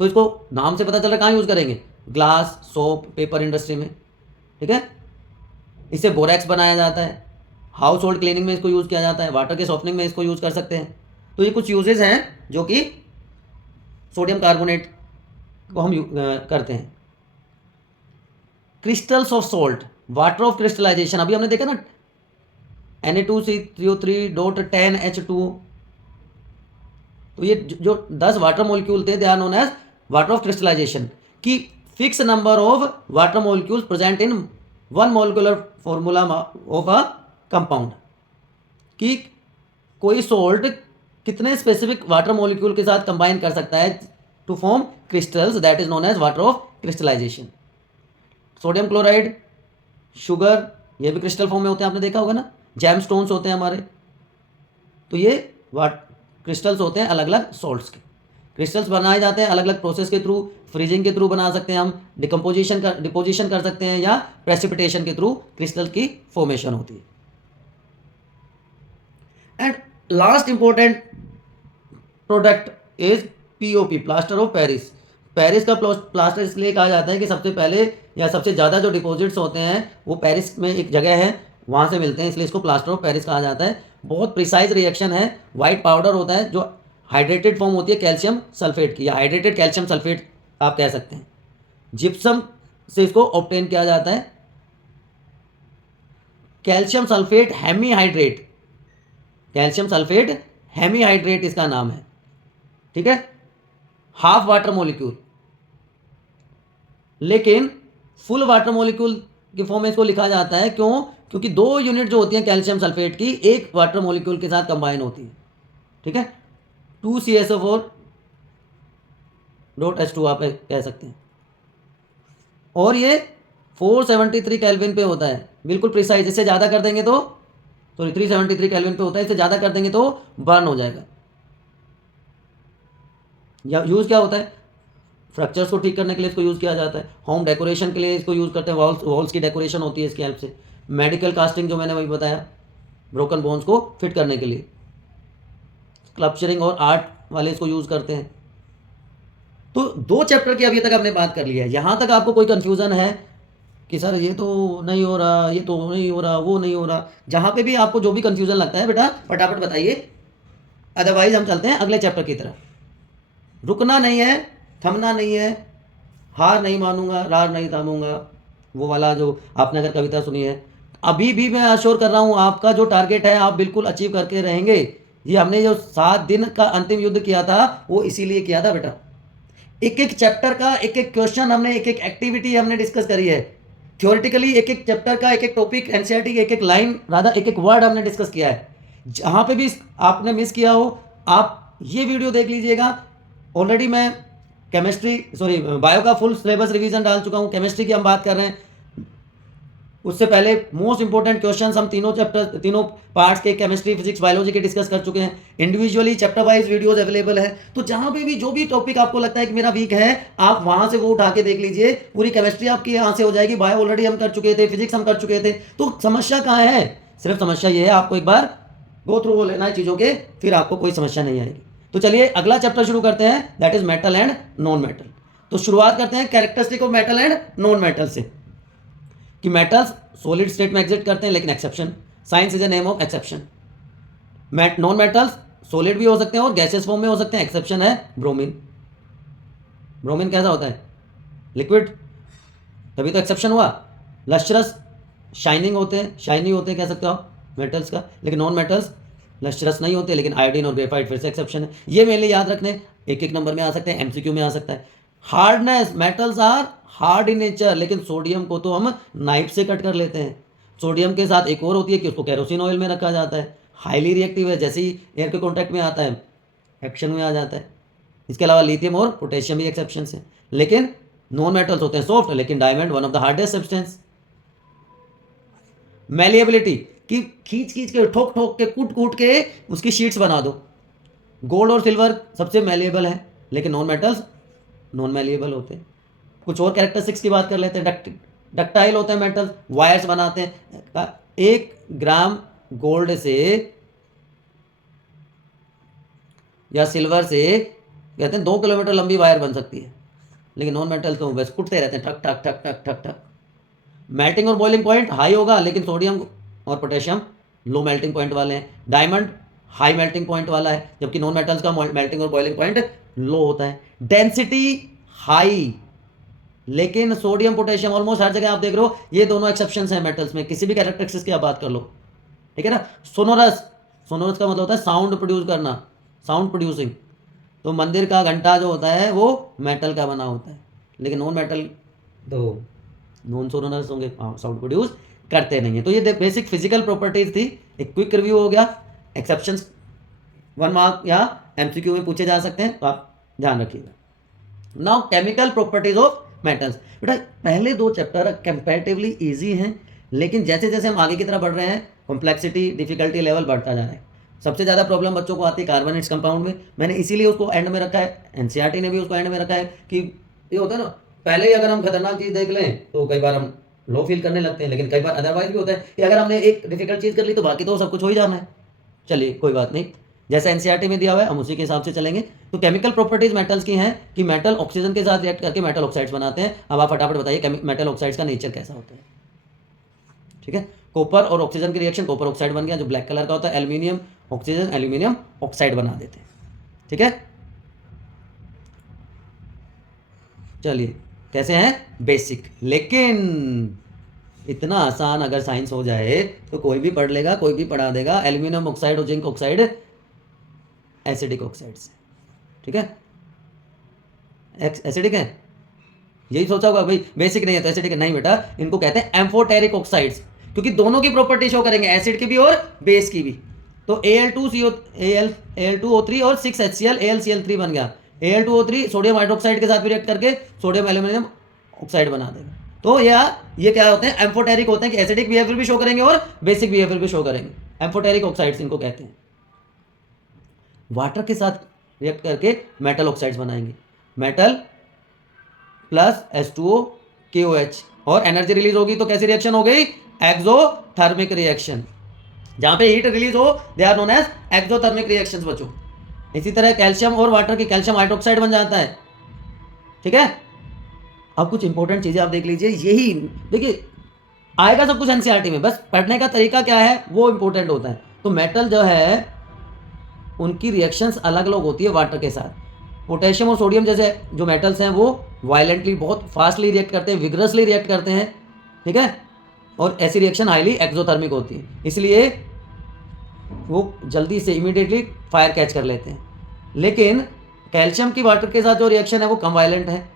तो इसको नाम से पता चल रहा है कहाँ यूज करेंगे? ग्लास, सोप, पेपर इंडस्ट्री में, ठीक है। इससे बोरेक्स बनाया जाता है, हाउस होल्ड क्लीनिंग में इसको यूज किया जाता है, वाटर के सॉफ्टनिंग में इसको यूज कर सकते हैं। तो ये कुछ यूजेस हैं जो कि सोडियम कार्बोनेट को हम करते हैं। Crystals of salt, water of crystallization, अभी हमने देखा ना Na2CO3.10H2O। तो ये जो 10 वाटर मॉलिक्यूल थे, they are known as water of crystallisation. की fix number of water molecules present in one molecular formula of a compound, कि कोई सोल्ट कितने स्पेसिफिक वाटर मॉलिक्यूल के साथ कंबाइन कर सकता है to form crystals, that is known as water of crystallization. Sodium chloride, sugar, ये भी क्रिस्टल फॉर्म में होते हैं, आपने देखा होगा ना। जैम स्टोन्स होते हैं हमारे, तो ये क्रिस्टल्स होते हैं अलग अलग सॉल्ट्स के। क्रिस्टल्स बनाए जाते हैं अलग अलग प्रोसेस के थ्रू, फ्रीजिंग के थ्रू बना सकते हैं हम, डिपोजिशन कर सकते हैं, या प्रेसिपिटेशन के थ्रू क्रिस्टल की फॉर्मेशन होती है। And last important product is POP, plaster of Paris. Paris का प्लास्टर इसलिए कहा जाता है कि सबसे पहले या सबसे ज़्यादा जो डिपॉजिट्स होते हैं वो पेरिस में एक जगह है, वहाँ से मिलते हैं, इसलिए इसको प्लास्टर ऑफ पेरिस कहा जाता है। बहुत प्रिसाइज रिएक्शन है। वाइट पाउडर होता है जो हाइड्रेटेड फॉर्म होती है कैल्शियम सल्फेट की, या हाइड्रेटेड कैल्शियम सल्फेट आप कह सकते हैं। जिप्सम से इसको ऑब्टेन किया जाता है। Calcium sulphate hemihydrate, calcium sulphate hemihydrate इसका नाम है, ठीक है। हाफ वाटर मॉलिक्यूल, लेकिन फुल वाटर मॉलिक्यूल के फॉर्म में इसको लिखा जाता है। क्यों? क्योंकि 2 यूनिट जो होती हैं कैल्शियम सल्फेट की एक वाटर मॉलिक्यूल के साथ कंबाइन होती है, ठीक है। 2CSO4 डॉट H2 आप कह सकते हैं। और ये 473 केल्विन पे होता है, बिल्कुल प्रिसाइज। इससे ज़्यादा कर देंगे तो, सॉरी 373 केल्विन पे होता है, इससे ज़्यादा कर देंगे तो बर्न हो जाएगा। या यूज़ क्या होता है? फ्रैक्चर्स को ठीक करने के लिए इसको यूज़ किया जाता है। होम डेकोरेशन के लिए इसको यूज़ करते हैं, वॉल्स की डेकोरेशन होती है इसकी हेल्प से। मेडिकल कास्टिंग जो मैंने वही बताया, ब्रोकन बोन्स को फिट करने के लिए। स्कल्पचरिंग और आर्ट वाले इसको यूज़ करते हैं। तो 2 चैप्टर की अभी तक हमने बात कर ली है। यहाँ तक आपको कोई कन्फ्यूज़न है कि सर ये तो नहीं हो रहा, ये तो नहीं हो रहा, वो नहीं हो रहा, जहाँ पे भी आपको जो भी कन्फ्यूज़न लगता है बेटा फटाफट बताइए, अदरवाइज हम चलते हैं अगले चैप्टर की तरफ। रुकना नहीं है, थमना नहीं है, हार नहीं मानूंगा, रार नहीं थामूंगा, वो वाला जो आपने अगर कविता सुनी है। अभी भी मैं अश्योर कर रहा हूँ आपका जो टारगेट है आप बिल्कुल अचीव करके रहेंगे। ये हमने जो 7 दिन का अंतिम युद्ध किया था वो इसीलिए किया था बेटा। एक एक चैप्टर का एक एक क्वेश्चन हमने, एक एक एक्टिविटी हमने डिस्कस करी है। थ्योरेटिकली एक एक चैप्टर का एक एक टॉपिक, एनसीईआरटी की एक एक लाइन, राधा एक एक वर्ड हमने डिस्कस किया है। जहाँ पे भी आपने मिस किया हो आप ये वीडियो देख लीजिएगा। ऑलरेडी मैं बायो का फुल सिलेबस रिवीजन डाल चुका हूँ। केमिस्ट्री की हम बात कर रहे हैं, उससे पहले मोस्ट इंपॉर्टेंट क्वेश्चंस हम तीनों पार्ट्स के केमिस्ट्री, फिजिक्स, बायोलॉजी के डिस्कस कर चुके हैं। Individually chapter wise videos available है। तो जहां पे भी जो भी टॉपिक आपको लगता है कि मेरा वीक है, आप वहां से वो उठा के देख लीजिए। पूरी केमिस्ट्री आपकी यहाँ से हो जाएगी। बायो ऑलरेडी हम कर चुके थे, फिजिक्स हम कर चुके थे। तो समस्या कहाँ है? सिर्फ समस्या ये है आपको एक बार गो थ्रू लेना है चीज़ों के, फिर आपको कोई समस्या नहीं आएगी। तो चलिए अगला चैप्टर शुरू करते हैं, that is metal and non metal. तो शुरुआत करते हैं characteristic of metal and non metal से, कि मेटल्स सॉलिड स्टेट में एग्जिस्ट करते हैं, लेकिन exception, science is a name of exception. Non metals solid भी हो सकते हैं और गैसेस फॉर्म में हो सकते हैं, एक्सेप्शन है ब्रोमीन। ब्रोमीन कैसा होता है? लिक्विड, तभी तो एक्सेप्शन हुआ। लश्चरस, शाइनिंग होते हैं, शाइनी होते हैं कह सकते हो आप मेटल्स का, लेकिन नॉन मेटल्स लश्चरस नहीं होते। लेकिन आयोडीन और ग्रेफाइट फिर से एक्सेप्शन है। ये मेनली याद रखने, एक एक नंबर में आ सकते हैं, एमसीक्यू में आ सकता है। Hardness, metals are hard in nature, लेकिन सोडियम को तो हम नाइफ से कट कर लेते हैं। सोडियम के साथ एक और होती है कि उसको केरोसिन ऑयल में रखा जाता है। हाईली रिएक्टिव है, जैसे ही एयर के कॉन्टैक्ट में आता है एक्शन में आ जाता है। इसके अलावा लिथियम और पोटेशियम भी एक्सेप्शन है। लेकिन नॉन मेटल्स होते हैं सॉफ्ट, लेकिन diamond one of the hardest substance. Malleability, कि खींच खींच के, ठोक ठोक के, कूट कूट के उसकी शीट्स बना दो। गोल्ड और सिल्वर सबसे मैलिएबल है, लेकिन नॉन मेटल्स नॉन मैलिएबल होते हैं। कुछ और कैरेक्टरिस्टिक्स की बात कर लेते हैं। डक्टाइल होते हैं मेटल्स, वायर्स बनाते हैं। 1 ग्राम गोल्ड से या सिल्वर से कहते हैं 2 किलोमीटर लंबी वायर बन सकती है, लेकिन नॉन मेटल्स तो बस कुटते रहते हैं, ठक ठक ठक ठक ठक ठक। मेल्टिंग और बॉइलिंग पॉइंट हाई होगा, लेकिन सोडियम और पोटेशियम लो मेल्टिंग पॉइंट वाले हैं। डायमंड हाई मेल्टिंग पॉइंट वाला है, जबकि नॉन मेटल्स का मेल्टिंग और बॉइलिंग पॉइंट लो होता है। डेंसिटी हाई, लेकिन सोडियम पोटेशियम ऑलमोस्ट हर जगह आप देख रहे हो, ये दोनों एक्सेप्शंस हैं मेटल्स में। किसी भी कैरेक्टरिस्टिक्स की आप बात कर लो, ठीक है ना। सोनोरस, सोनोरस का मतलब होता है साउंड प्रोड्यूस करना, साउंड प्रोड्यूसिंग। तो मंदिर का घंटा जो होता है वो मेटल का बना होता है, लेकिन नॉन मेटल तो नॉन सोनोरस होंगे, साउंड प्रोड्यूस करते नहीं है। तो ये बेसिक फिजिकल प्रॉपर्टीज थी। एक क्विक रिव्यू हो गया। एक्सेप्शंस 1 मार्क या एमसीक्यू में पूछे जा सकते हैं, तो आप ध्यान रखिएगा। Now chemical properties of metals. बेटा पहले 2 चैप्टर कंपैरेटिवली इजी हैं, लेकिन जैसे जैसे हम आगे की तरफ बढ़ रहे हैं कॉम्प्लेक्सिटी, डिफिकल्टी लेवल बढ़ता जा रहा है। सबसे ज़्यादा प्रॉब्लम बच्चों को आती है कार्बोनेट्स कंपाउंड में। मैंने इसीलिए उसको एंड में रखा है, एनसीईआरटी ने भी उसको एंड में रखा है, कि ये होता है ना, पहले ही अगर हम खतरनाक चीज़ देख लें तो कई बार हम लो फील करने लगते हैं, लेकिन कई बार अदरवाइज भी होता है कि अगर हमने एक डिफिकल्ट चीज़ कर ली तो बाकी तो सब कुछ हो ही जाना है। चलिए कोई बात नहीं, जैसा एनसीईआरटी में दिया हुआ है हम उसी के हिसाब से चलेंगे। तो केमिकल प्रॉपर्टीज मेटल्स की हैं कि मेटल ऑक्सीजन के साथ रिएक्ट करके मेटल ऑक्साइड्स बनाते हैं। अब आप फटाफट बताइए मेटल ऑक्साइड्स का नेचर कैसा होता है। ठीक है, कॉपर और ऑक्सीजन की रिएक्शन, कॉपर ऑक्साइड बन गया जो ब्लैक कलर का होता है। एल्यूमिनियम ऑक्सीजन एल्यूमिनियम ऑक्साइड बना देते हैं। ठीक है, चलिए कैसे हैं, बेसिक। लेकिन इतना आसान अगर साइंस हो जाए तो कोई भी पढ़ लेगा, कोई भी पढ़ा देगा। एल्यूमिनियम ऑक्साइड और जिंक ऑक्साइड एसिडिक ऑक्साइड्स, ठीक है, एसिडिक है। यही सोचा होगा भाई बेसिक नहीं है तो एसिडिक नहीं बेटा, इनको कहते हैं एम्फोटेरिक ऑक्साइड्स, क्योंकि दोनों की प्रॉपर्टी शो करेंगे, एसिड की भी और बेस की भी। तो Al2CO3 और 6HCl AlCl3 बन गया। Al2O3 सोडियम हाइड्रोक्साइड के साथ भी रिएक्ट करके सोडियम एल्यूमिनियम ऑक्साइड बना देगा। तो ये क्या होते हैं, एम्फोटेरिक होते हैं कि एसिडिक बिहेवियर भी शो करेंगे और बेसिक बिहेवियर भी शो करेंगे। एम्फोटेरिक ऑक्साइड्स इनको कहते हैं। वाटर के साथ रिएक्ट करके मेटल ऑक्साइड्स बनाएंगे, मेटल प्लस H2O KOH, और एनर्जी रिलीज होगी तो कैसी रिएक्शन हो गई, एक्सोथर्मिक रिएक्शन। जहां पे हीट रिलीज हो they are known as exothermic reactions बच्चों। इसी तरह कैल्शियम और वाटर की कैल्शियम हाइड्रोक्साइड बन जाता है। ठीक है, अब कुछ इंपॉर्टेंट चीजें आप देख लीजिए, यही देखिए आएगा सब कुछ एनसीईआरटी में, बस पढ़ने का तरीका क्या है वो इंपॉर्टेंट होता है। तो मेटल जो है उनकी रिएक्शंस अलग अलग होती है वाटर के साथ। पोटेशियम और सोडियम जैसे जो मेटल्स हैं वो वायलेंटली बहुत फास्टली रिएक्ट करते हैं, विग्रसली रिएक्ट करते हैं। ठीक है, और ऐसी रिएक्शन हाईली एक्सोथर्मिक होती है, इसलिए वो जल्दी से इमीडिएटली फायर कैच कर लेते हैं। लेकिन कैल्शियम की वाटर के साथ जो रिएक्शन है वो कम वायलेंट है,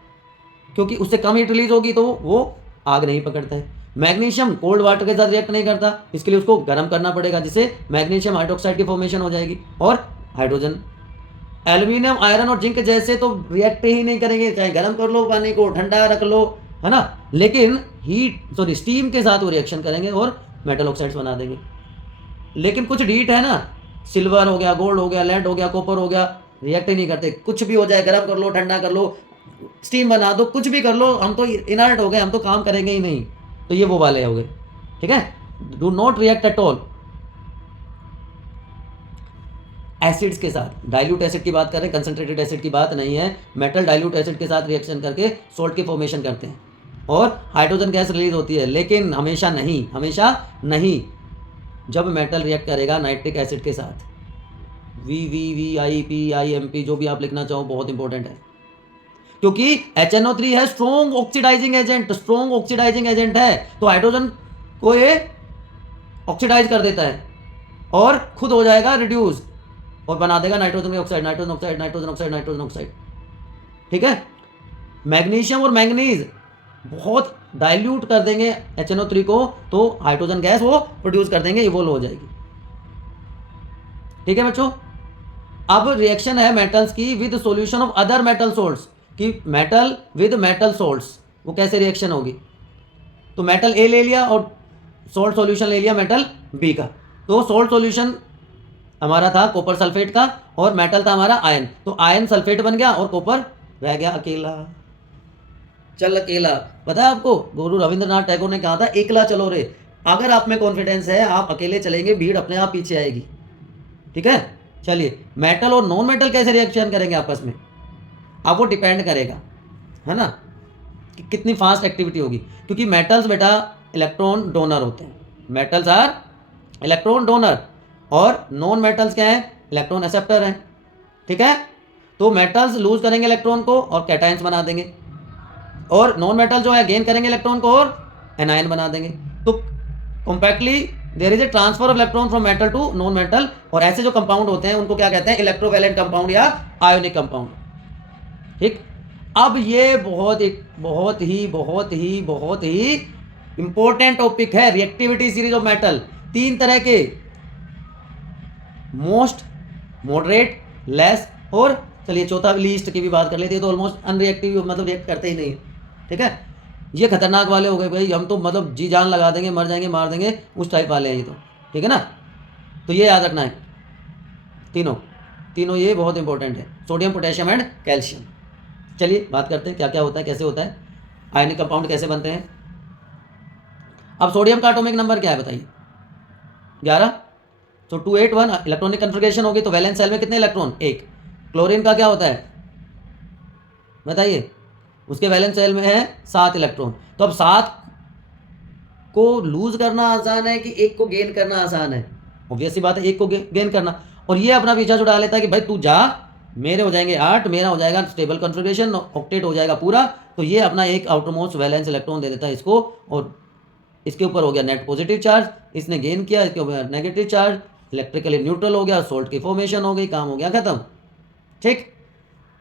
क्योंकि उससे कम हीट रिलीज होगी तो वो आग नहीं पकड़ता है। मैग्नीशियम कोल्ड वाटर के साथ रिएक्ट नहीं करता, इसके लिए उसको गर्म करना पड़ेगा, जिससे मैग्नीशियम हाइड्रोक्साइड की फॉर्मेशन हो जाएगी और हाइड्रोजन। एल्यूमिनियम आयरन और जिंक जैसे तो रिएक्ट ही नहीं करेंगे, चाहे गर्म कर लो पानी को, ठंडा रख लो, है ना, लेकिन स्टीम के साथ वो रिएक्शन करेंगे और मेटल ऑक्साइड्स बना देंगे। लेकिन कुछ डीट है ना, सिल्वर हो गया, गोल्ड हो गया, लेड हो गया, कॉपर हो गया, रिएक्ट ही नहीं करते। कुछ भी हो जाए, गर्म कर लो, ठंडा कर लो, स्टीम बना दो, कुछ भी कर लो, हम तो इनर्ट हो गए, हम तो काम करेंगे ही नहीं। तो ये वो वाले हो गए। ठीक है, do not react at all. Acids के साथ, डाइल्यूट एसिड की बात कर रहे हैं, कंसंट्रेटेड एसिड की बात नहीं है। मेटल डाइल्यूट एसिड के साथ रिएक्शन करके सोल्ट की फॉर्मेशन करते हैं और हाइड्रोजन गैस रिलीज होती है। लेकिन हमेशा नहीं, हमेशा नहीं। जब मेटल रिएक्ट करेगा नाइट्रिक एसिड के साथ, VVVIPIMP जो भी आप लिखना चाहो, बहुत इंपॉर्टेंट है, क्योंकि HNO3 है strong oxidizing agent, strong oxidizing agent है। तो हाइड्रोजन को ये ऑक्सीडाइज कर देता है और खुद हो जाएगा रिड्यूस और बना देगा nitrogen oxide, nitrogen oxide, nitrogen oxide, nitrogen oxide. ठीक है, मैग्नीशियम और मैंगनीज बहुत डाइल्यूट कर देंगे HNO3 को, तो हाइड्रोजन गैस वो प्रोड्यूस कर देंगे, इवोल्व हो जाएगी। ठीक है बच्चों, अब रिएक्शन है मेटल्स की with solution of other metal salts, कि मेटल विद मेटल सोल्ट्स वो कैसे रिएक्शन होगी। तो मेटल ए ले लिया और सोल्ट सॉल्यूशन ले लिया मेटल बी का। तो सोल्ट सॉल्यूशन हमारा था कॉपर सल्फेट का और मेटल था हमारा आयन, तो आयन सल्फेट बन गया और कॉपर रह गया अकेला। चल अकेला, पता है आपको गुरु रविंद्रनाथ टैगोर ने कहा था, एकला चलो रे। अगर आप में कॉन्फिडेंस है, आप अकेले चलेंगे, भीड़ अपने आप पीछे आएगी। ठीक है, चलिए मेटल और नॉन मेटल कैसे रिएक्शन करेंगे आपस में, अब वो डिपेंड करेगा, है ना, कि कितनी फास्ट एक्टिविटी होगी। क्योंकि मेटल्स बेटा इलेक्ट्रॉन डोनर होते हैं, मेटल्स आर इलेक्ट्रॉन डोनर, और नॉन मेटल्स क्या है, इलेक्ट्रॉन एक्सेप्टर हैं। ठीक है, तो मेटल्स लूज करेंगे इलेक्ट्रॉन को और कैटायंस बना देंगे, और नॉन मेटल जो है गेन करेंगे इलेक्ट्रॉन को और एनायन बना देंगे। तो compactly there is a transfer of electron from metal to non metal, और ऐसे जो कंपाउंड होते हैं उनको क्या कहते हैं, इलेक्ट्रोवैलेंट कंपाउंड या आयोनिक कंपाउंड। ठीक, अब ये बहुत ही इंपॉर्टेंट टॉपिक है, रिएक्टिविटी सीरीज ऑफ मेटल। 3 तरह के, मोस्ट, मॉडरेट, लेस, और चलिए चौथा लीस्ट की भी बात कर लेते हैं। तो ऑलमोस्ट अनरिएक्टिव, मतलब रिएक्ट करते ही नहीं है। ठीक है, ये खतरनाक वाले हो गए भाई, हम तो मतलब जी जान लगा देंगे, मर जाएंगे, मार देंगे, उस टाइप वाले हैं ये तो। ठीक है ना, तो ये याद रखना है, तीनों ये बहुत इंपॉर्टेंट है, सोडियम, पोटेशियम एंड कैल्शियम। चलिए बात करते हैं क्या क्या होता है, कैसे होता है, आयनिक कंपाउंड कैसे बनते हैं। अब सोडियम का एटॉमिक नंबर क्या है बताइए, 11। सो 281 इलेक्ट्रॉनिक कन्फिग्रेशन होगी तो वैलेंस सेल में कितने इलेक्ट्रॉन? एक। क्लोरीन का क्या होता है बताइए? उसके वैलेंस सेल में है 7 इलेक्ट्रॉन। तो अब 7 को लूज करना आसान है कि एक को गेन करना आसान है? ऑब्वियस सी बात है, एक को गेन करना। और ये अपना पीछा छुड़ा लेता है कि भाई तू जा, मेरे हो जाएंगे 8, मेरा हो जाएगा स्टेबल कॉन्फ़िगरेशन, ऑक्टेट हो जाएगा पूरा। तो ये अपना एक आउटरमोस्ट वैलेंस इलेक्ट्रॉन दे देता है इसको, और इसके ऊपर हो गया नेट पॉजिटिव चार्ज, इसने गेन किया, इसके ऊपर नेगेटिव चार्ज, इलेक्ट्रिकली न्यूट्रल हो गया, सोल्ट की फॉर्मेशन हो गई, काम हो गया खत्म। ठीक।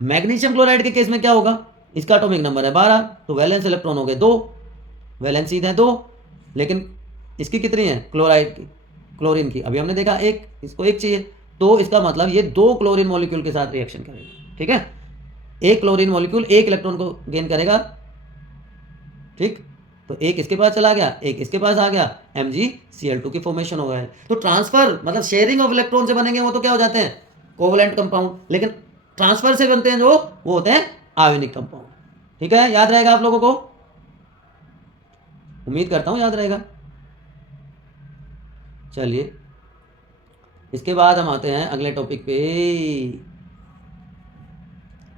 मैग्नीशियम क्लोराइड के केस में क्या होगा? इसका एटॉमिक नंबर है 12, तो वैलेंस इलेक्ट्रॉन हो गए 2, वैलेंस सीधे 2, लेकिन इसकी कितनी है क्लोराइड की, क्लोरीन की? अभी हमने देखा एक, इसको एक चाहिए, तो इसका मतलब ये 2 क्लोरीन मॉलिक्यूल के साथ रिएक्शन करेगा। ठीक है, एक क्लोरीन मॉलिक्यूल एक इलेक्ट्रॉन को गेन करेगा। ठीक, तो एक इसके पास चला गया, एक इसके पास आ गया, MgCl2 की फॉर्मेशन हो गया है। तो ट्रांसफर मतलब शेयरिंग ऑफ इलेक्ट्रॉन से बनेंगे वो तो क्या हो जाते हैं? Covalent compound. लेकिन ट्रांसफर से बनते हैं जो, वो होते हैं आयोनिक कंपाउंड। ठीक है, याद रहेगा आप लोगों को? उम्मीद करता हूं याद रहेगा। चलिए, इसके बाद हम आते हैं अगले टॉपिक पे।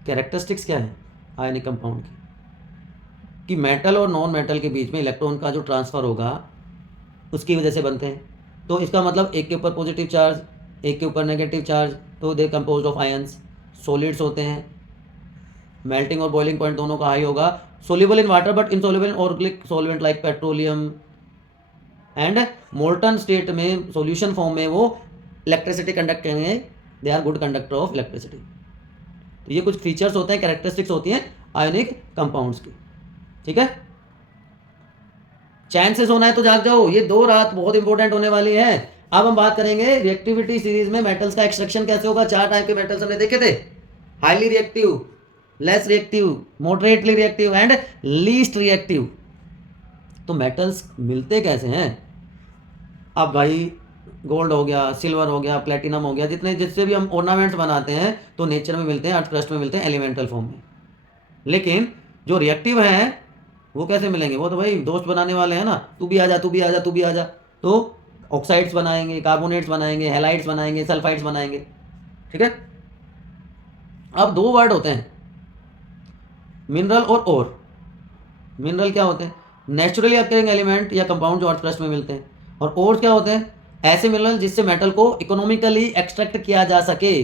कैरेक्टरिस्टिक्स क्या है आयनिक कंपाउंड की? कि मेटल और नॉन मेटल के बीच में इलेक्ट्रॉन का जो ट्रांसफ़र होगा उसकी वजह से बनते हैं। तो इसका मतलब एक के ऊपर पॉजिटिव चार्ज, एक के ऊपर नेगेटिव चार्ज, तो दे कंपोज्ड ऑफ आयंस। सॉलिड्स होते हैं, मेल्टिंग और बॉइलिंग पॉइंट दोनों का हाई होगा। Soluble in water but insoluble in organic solvent like petroleum. And molten state में सॉल्यूशन फॉर्म में वो इलेक्ट्रिसिटी कंडक्ट करेंगे, they are good conductor of electricity. तो ये कुछ फीचर्स होते हैं, कैरेक्टरिस्टिक्स होती हैं आयोनिक कंपाउंड्स की। ठीक है, चैन से सोना है तो जाग जाओ, ये 2 रात बहुत इंपॉर्टेंट होने वाली है। अब हम बात करेंगे रिएक्टिविटी सीरीज में मेटल्स का एक्सट्रैक्शन कैसे होगा। 4 टाइप के मेटल्स हमने देखे थे, highly reactive, less reactive, moderately reactive and least reactive. तो मेटल्स मिलते कैसे हैं? अब भाई गोल्ड हो गया, सिल्वर हो गया, प्लेटिनम हो गया, जितने जिससे भी हम ऑर्नामेंट्स बनाते हैं तो नेचर में मिलते हैं, अर्थ क्रस्ट में मिलते हैं, एलिमेंटल फॉर्म में। लेकिन जो रिएक्टिव हैं वो कैसे मिलेंगे? वो तो भाई दोस्त बनाने वाले हैं ना, तू भी आ जा, तू भी आ जा, तू भी आ जा। तो ऑक्साइड्स बनाएंगे, कार्बोनेट्स बनाएंगे, हैलाइड्स बनाएंगे, सल्फाइड्स बनाएंगे। ठीक है, अब 2 वर्ड होते हैं, मिनरल और ओर। मिनरल क्या होते हैं? नेचुरली अकरिंग एलिमेंट या कंपाउंड जो अर्थ क्रस्ट में मिलते हैं। और ओर क्या होते हैं? ऐसे मिनरल जिससे मेटल को इकोनॉमिकली एक्सट्रैक्ट किया जा सके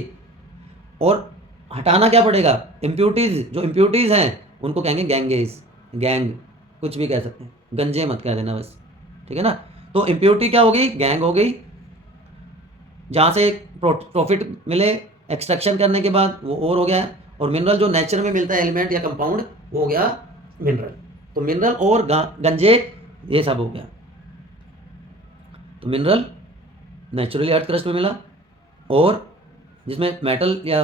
और हटाना क्या पड़ेगा? इम्प्यूरिटीज। जो इम्प्यूरिटीज हैं उनको कहेंगे गैंगेज, गैंग, कुछ भी कह सकते हैं, गंजे मत कह देना बस। ठीक है ना, तो इम्प्योरिटी क्या हो गई? गैंग हो गई, जहाँ से प्रॉफिट मिले एक्सट्रैक्शन करने के बाद, वो और हो गया। और मिनरल जो नेचर में मिलता है एलिमेंट या कंपाउंड, वो हो गया मिनरल। तो मिनरल और गंजे ये सब हो गया। तो मिनरल नेचुरली अर्थ क्रस्ट में मिला, और जिसमें मेटल या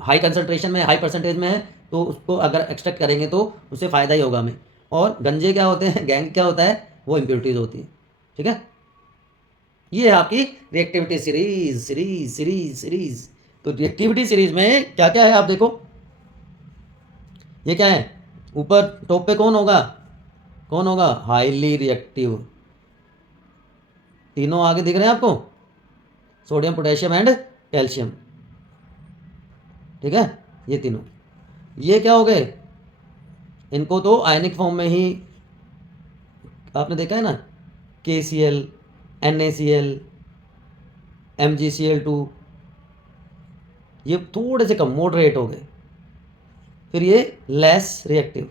हाई कंसंट्रेशन में, हाई परसेंटेज में है, तो उसको अगर एक्सट्रैक्ट करेंगे तो उससे फ़ायदा ही होगा हमें। और गंजे क्या होते हैं, गैंग क्या होता है, वो इम्प्योरिटीज होती है। ठीक है, ये है आपकी reactivity series series series series. तो रिएक्टिविटी सीरीज में क्या क्या है आप देखो, ये क्या है? ऊपर टॉप पे कौन होगा? कौन होगा? Highly reactive. तीनों आगे दिख रहे हैं आपको, सोडियम, पोटेशियम एंड कैल्शियम। ठीक है, ये तीनों, ये क्या हो गए? इनको तो आयनिक फॉर्म में ही आपने देखा है ना, KCl, NaCl, MgCl2, ये थोड़े से कम मॉडरेट हो गए। फिर ये लेस रिएक्टिव,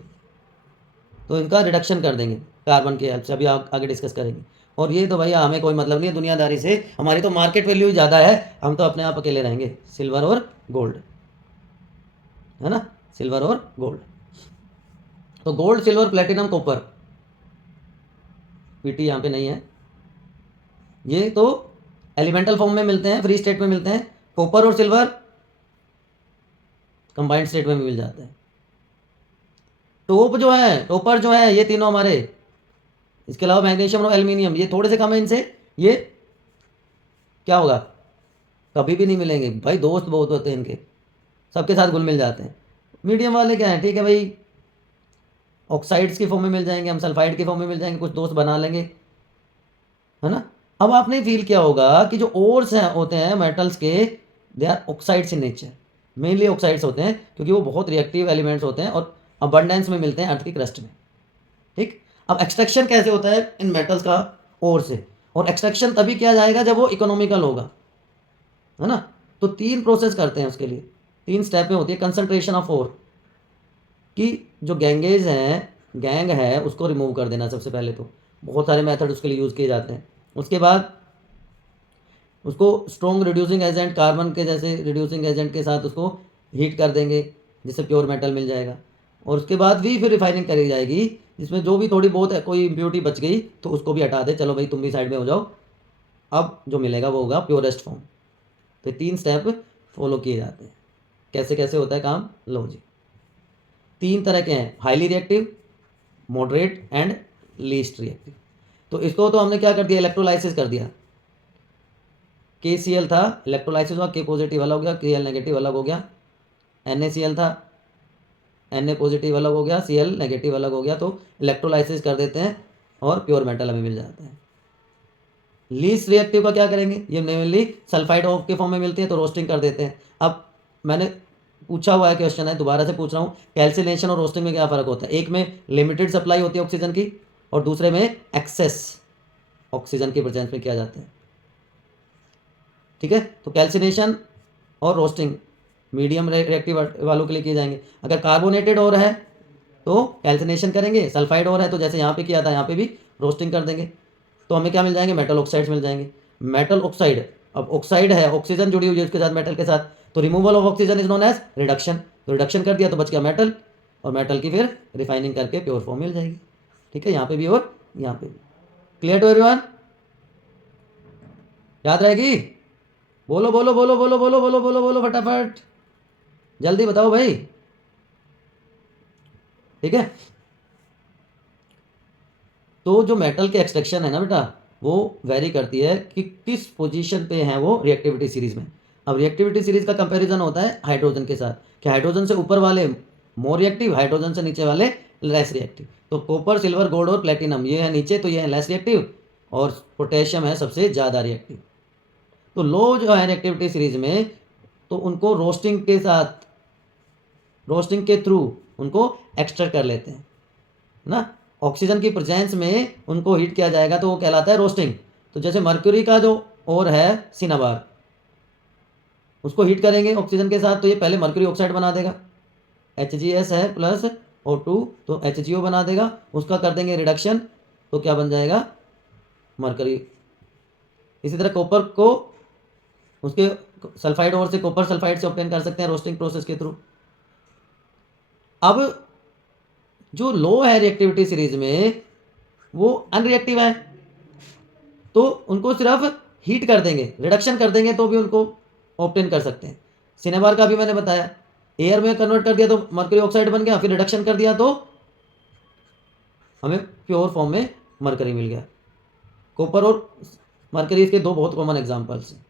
तो इनका रिडक्शन कर देंगे कार्बन के हेल्प से, अभी आगे डिस्कस करेंगे। और ये तो भैया हमें कोई मतलब नहीं है दुनियादारी से, हमारी तो मार्केट वैल्यू ज़्यादा है, हम तो अपने आप अकेले रहेंगे, सिल्वर और गोल्ड, है ना, सिल्वर और गोल्ड। तो gold, silver, platinum, copper, PT यहाँ पे नहीं है, ये तो एलिमेंटल फॉर्म में मिलते हैं, फ्री स्टेट में मिलते हैं। कॉपर और सिल्वर कंबाइंड स्टेट में मिल जाते हैं। टॉप जो है, टॉपर जो है, ये तीनों हमारे, इसके अलावा मैग्नीशियम और एल्यूमिनियम, ये थोड़े से कम है, इनसे ये क्या होगा? कभी भी नहीं मिलेंगे भाई, दोस्त बहुत होते हैं इनके, सबके साथ घुल मिल जाते हैं। मीडियम वाले क्या है? ठीक है भाई, ऑक्साइड्स की फॉर्म में मिल जाएंगे, हम सल्फाइड की फॉर्म में मिल जाएंगे, कुछ दोस्त बना लेंगे, है ना। अब आपने फील किया होगा कि जो ओर्स हैं होते हैं मेटल्स के, they are oxides in nature, mainly oxides होते हैं क्योंकि वो बहुत रिएक्टिव एलिमेंट्स होते हैं और अबंडेंस में मिलते हैं अर्थ की क्रस्ट में। ठीक, अब एक्सट्रैक्शन कैसे होता है इन मेटल्स का ओर से, और एक्सट्रैक्शन तभी किया जाएगा जब वो इकोनॉमिकल होगा, है ना। तो 3 प्रोसेस करते हैं उसके लिए, 3 स्टेप में होती है कंसंट्रेशन ऑफ ओर, कि जो गैंगेज हैं, गैंग है उसको रिमूव कर देना सबसे पहले। तो बहुत सारे मेथड उसके लिए यूज़ किए जाते हैं। उसके बाद उसको स्ट्रॉन्ग रिड्यूसिंग एजेंट, कार्बन के जैसे रिड्यूसिंग एजेंट के साथ उसको हीट कर देंगे जिससे प्योर मेटल मिल जाएगा। और उसके बाद भी फिर रिफाइनिंग करी जाएगी, जिसमें जो भी थोड़ी बहुत कोई इम्प्योरिटी बच गई तो उसको भी हटा दे, चलो भाई तुम भी साइड में हो जाओ, अब जो मिलेगा वो होगा प्योरेस्ट फॉर्म। तो 3 स्टेप फॉलो किए जाते हैं। कैसे कैसे होता है काम, लो जी। 3 तरह के हैं, highly reactive, moderate and least reactive. तो इसको तो हमने क्या कर दिया, इलेक्ट्रोलाइसिस कर दिया। KCl था, इलेक्ट्रोलाइसिस हुआ, K पॉजिटिव अलग हो गया, Kl नेगेटिव अलग हो गया। NaCl था, Na पॉजिटिव अलग हो गया, Cl नेगेटिव अलग हो गया। तो इलेक्ट्रोलाइसिस कर देते हैं और प्योर मेटल हमें मिल जाता है। लीस्ट रिएक्टिव का क्या करेंगे, ये मेनली सल्फाइड ऑफ के फॉर्म में मिलती है तो रोस्टिंग कर देते हैं। अब मैंने पूछा हुआ है क्वेश्चन है, दोबारा से पूछ रहा हूँ, कैल्सिनेशन और रोस्टिंग में क्या फ़र्क होता है। एक में लिमिटेड सप्लाई होती है ऑक्सीजन की और दूसरे में एक्सेस ऑक्सीजन की प्रेजेंस में किया जाता है। ठीक है, तो कैल्सिनेशन और रोस्टिंग मीडियम रिएक्टिव वालों के लिए किए जाएंगे। अगर कार्बोनेटेड और है तो कैल्सिनेशन करेंगे, सल्फाइड और है तो जैसे यहाँ पे किया था यहाँ पे भी रोस्टिंग कर देंगे। तो हमें क्या मिल जाएंगे, मेटल ऑक्साइड्स मिल जाएंगे। मेटल ऑक्साइड, अब ऑक्साइड है, ऑक्सीजन जुड़ी हुई है उसके साथ मेटल के साथ, तो removal of oxygen is known as reduction. तो रिडक्शन कर दिया तो बच गया मेटल, और मेटल की फिर रिफाइनिंग करके प्योर फॉर्म मिल जाएगी। ठीक है, यहाँ पे भी और यहाँ पे भी। क्लियर टू एवरीवन, याद रहेगी, बोलो बोलो बोलो बोलो बोलो बोलो बोलो बोलो फटाफट, जल्दी बताओ भाई। ठीक है, तो जो मेटल के एक्सट्रैक्शन है ना बेटा, वो वेरी करती है कि किस पोजीशन पे है वो रिएक्टिविटी सीरीज में। अब रिएक्टिविटी सीरीज का कंपैरिजन होता है हाइड्रोजन के साथ, कि हाइड्रोजन से ऊपर वाले मोर रिएक्टिव, हाइड्रोजन से नीचे वाले लेस रिएक्टिव। तो कॉपर, सिल्वर, गोल्ड और प्लेटिनम ये है नीचे, तो ये है लेस रिएक्टिव, और पोटेशियम है सबसे ज़्यादा रिएक्टिव। तो लो जो है रिएक्टिविटी सीरीज में, तो उनको रोस्टिंग के साथ, रोस्टिंग के थ्रू उनको एक्सट्रैक्ट कर लेते हैं ना। ऑक्सीजन की प्रेजेंस में उनको हीट किया जाएगा तो वो कहलाता है रोस्टिंग। तो जैसे मर्क्यूरी का जो और है सिनाबार, उसको हीट करेंगे ऑक्सीजन के साथ तो ये पहले मर्क्यूरी ऑक्साइड बना देगा, HgS है प्लस O2 तो HgO बना देगा। उसका कर देंगे रिडक्शन तो क्या बन जाएगा, मर्करी। इसी तरह कॉपर को उसके सल्फाइड और से कॉपर सल्फाइड से ऑब्टेन कर सकते हैं रोस्टिंग प्रोसेस के थ्रू। अब जो लो है रिएक्टिविटी सीरीज में वो अनरिएक्टिव है, तो उनको सिर्फ हीट कर देंगे, रिडक्शन कर देंगे तो भी उनको ऑब्टेन कर सकते हैं। सिनेबार का भी मैंने बताया, एयर में कन्वर्ट कर दिया तो मर्करी ऑक्साइड बन गया, फिर रिडक्शन कर दिया तो हमें प्योर फॉर्म में मरकरी मिल गया। कॉपर और मरकरी इसके दो बहुत कॉमन एग्जांपल्स हैं।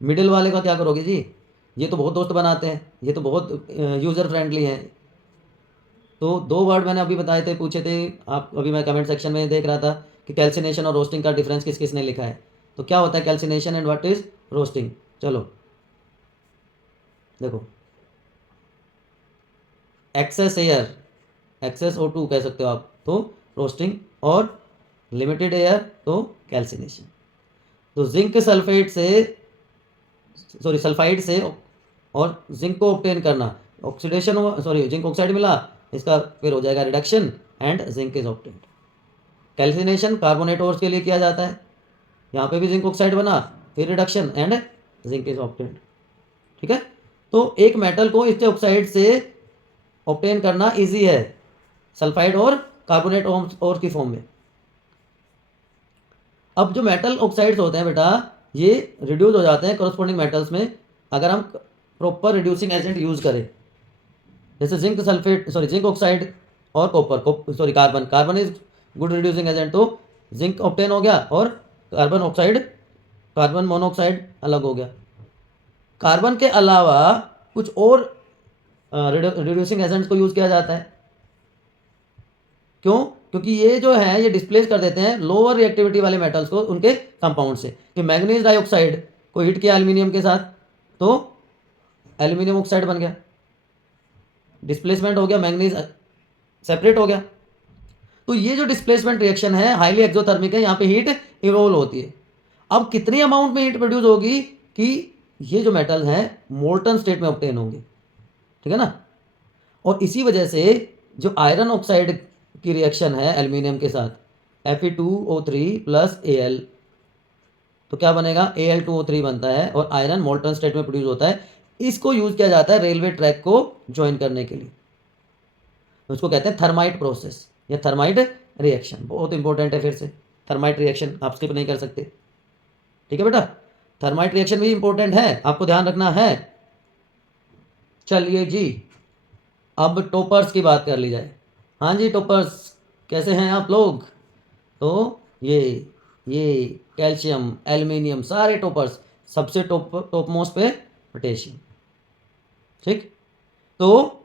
मिडिल वाले का क्या करोगे जी, ये तो बहुत दोस्त बनाते हैं, ये तो बहुत यूज़र फ्रेंडली हैं। तो 2 वर्ड मैंने अभी बताए थे, पूछे थे आप, अभी मैं कमेंट सेक्शन में देख रहा था कि कैल्सिनेशन और रोस्टिंग का डिफरेंस किस किसने लिखा है। तो क्या होता है calcination and what is roasting, चलो देखो। एक्सेस एयर, एक्सेस O2 कह सकते हो आप, तो रोस्टिंग, और लिमिटेड एयर तो कैल्सिनेशन। तो जिंक सल्फेट से, सॉरी सल्फाइड से और जिंक को ऑब्टेन करना, ऑक्सीडेशन हुआ, सॉरी जिंक ऑक्साइड मिला, इसका फिर हो जाएगा reduction and zinc is obtained. Calcination carbonate ores के लिए किया जाता है, यहाँ पे भी जिंक ऑक्साइड बना, फिर reduction and zinc is obtained. ठीक है, तो एक मेटल को इसके ऑक्साइड से ऑब्टेन करना इजी है, सल्फाइड और कार्बोनेट ओर की फॉर्म में। अब जो मेटल ऑक्साइड्स होते हैं बेटा, ये रिड्यूस हो जाते हैं कॉरस्पॉन्डिंग मेटल्स में अगर हम प्रॉपर रिड्यूसिंग एजेंट यूज़ करें। जैसे zinc sulphate, sorry zinc oxide और copper, sorry carbon, carbon is good reducing agent, तो जिंक ऑब्टेन हो गया और कार्बन ऑक्साइड, कार्बन मोनोऑक्साइड अलग हो गया। कार्बन के अलावा कुछ और रिड्यूसिंग एजेंट्स को यूज़ किया जाता है। क्यों? क्योंकि ये जो है ये डिस्प्लेस कर देते हैं लोअर रिएक्टिविटी वाले मेटल्स को उनके कंपाउंड से। कि मैग्नीज डाइऑक्साइड को हीट किया एल्यूमिनियम के साथ तो एल्यूमिनियम ऑक्साइड बन गया, डिस्प्लेसमेंट हो गया, मैग्नीज सेपरेट हो गया। तो ये जो डिस्प्लेसमेंट रिएक्शन है हाईली एक्सोथर्मिक है, यहाँ पे हीट इवोल्व होती है। अब कितनी अमाउंट में हीट प्रोड्यूस होगी कि ये जो मेटल हैं मोल्टन स्टेट में ऑब्टेन होंगे, ठीक है ना। और इसी वजह से जो आयरन ऑक्साइड की रिएक्शन है एल्यूमिनियम के साथ Fe2O3 प्लस Al, तो क्या बनेगा Al2O3 बनता है और आयरन मोल्टन स्टेट में प्रोड्यूस होता है। इसको यूज किया जाता है रेलवे ट्रैक को ज्वाइन करने के लिए, उसको कहते हैं थर्माइट प्रोसेस या थर्माइट रिएक्शन। बहुत इंपॉर्टेंट है, फिर से थर्माइट रिएक्शन आप स्किप नहीं कर सकते, ठीक है बेटा। थर्माइट रिएक्शन भी इंपॉर्टेंट है, आपको ध्यान रखना है। चलिए जी, अब टॉपर्स की बात कर ली जाए। हाँ जी टॉपर्स, कैसे हैं आप लोग? तो ये कैल्शियम एल्युमिनियम सारे टॉपर्स, सबसे टॉप मोस्ट पे पोटेशियम, ठीक। तो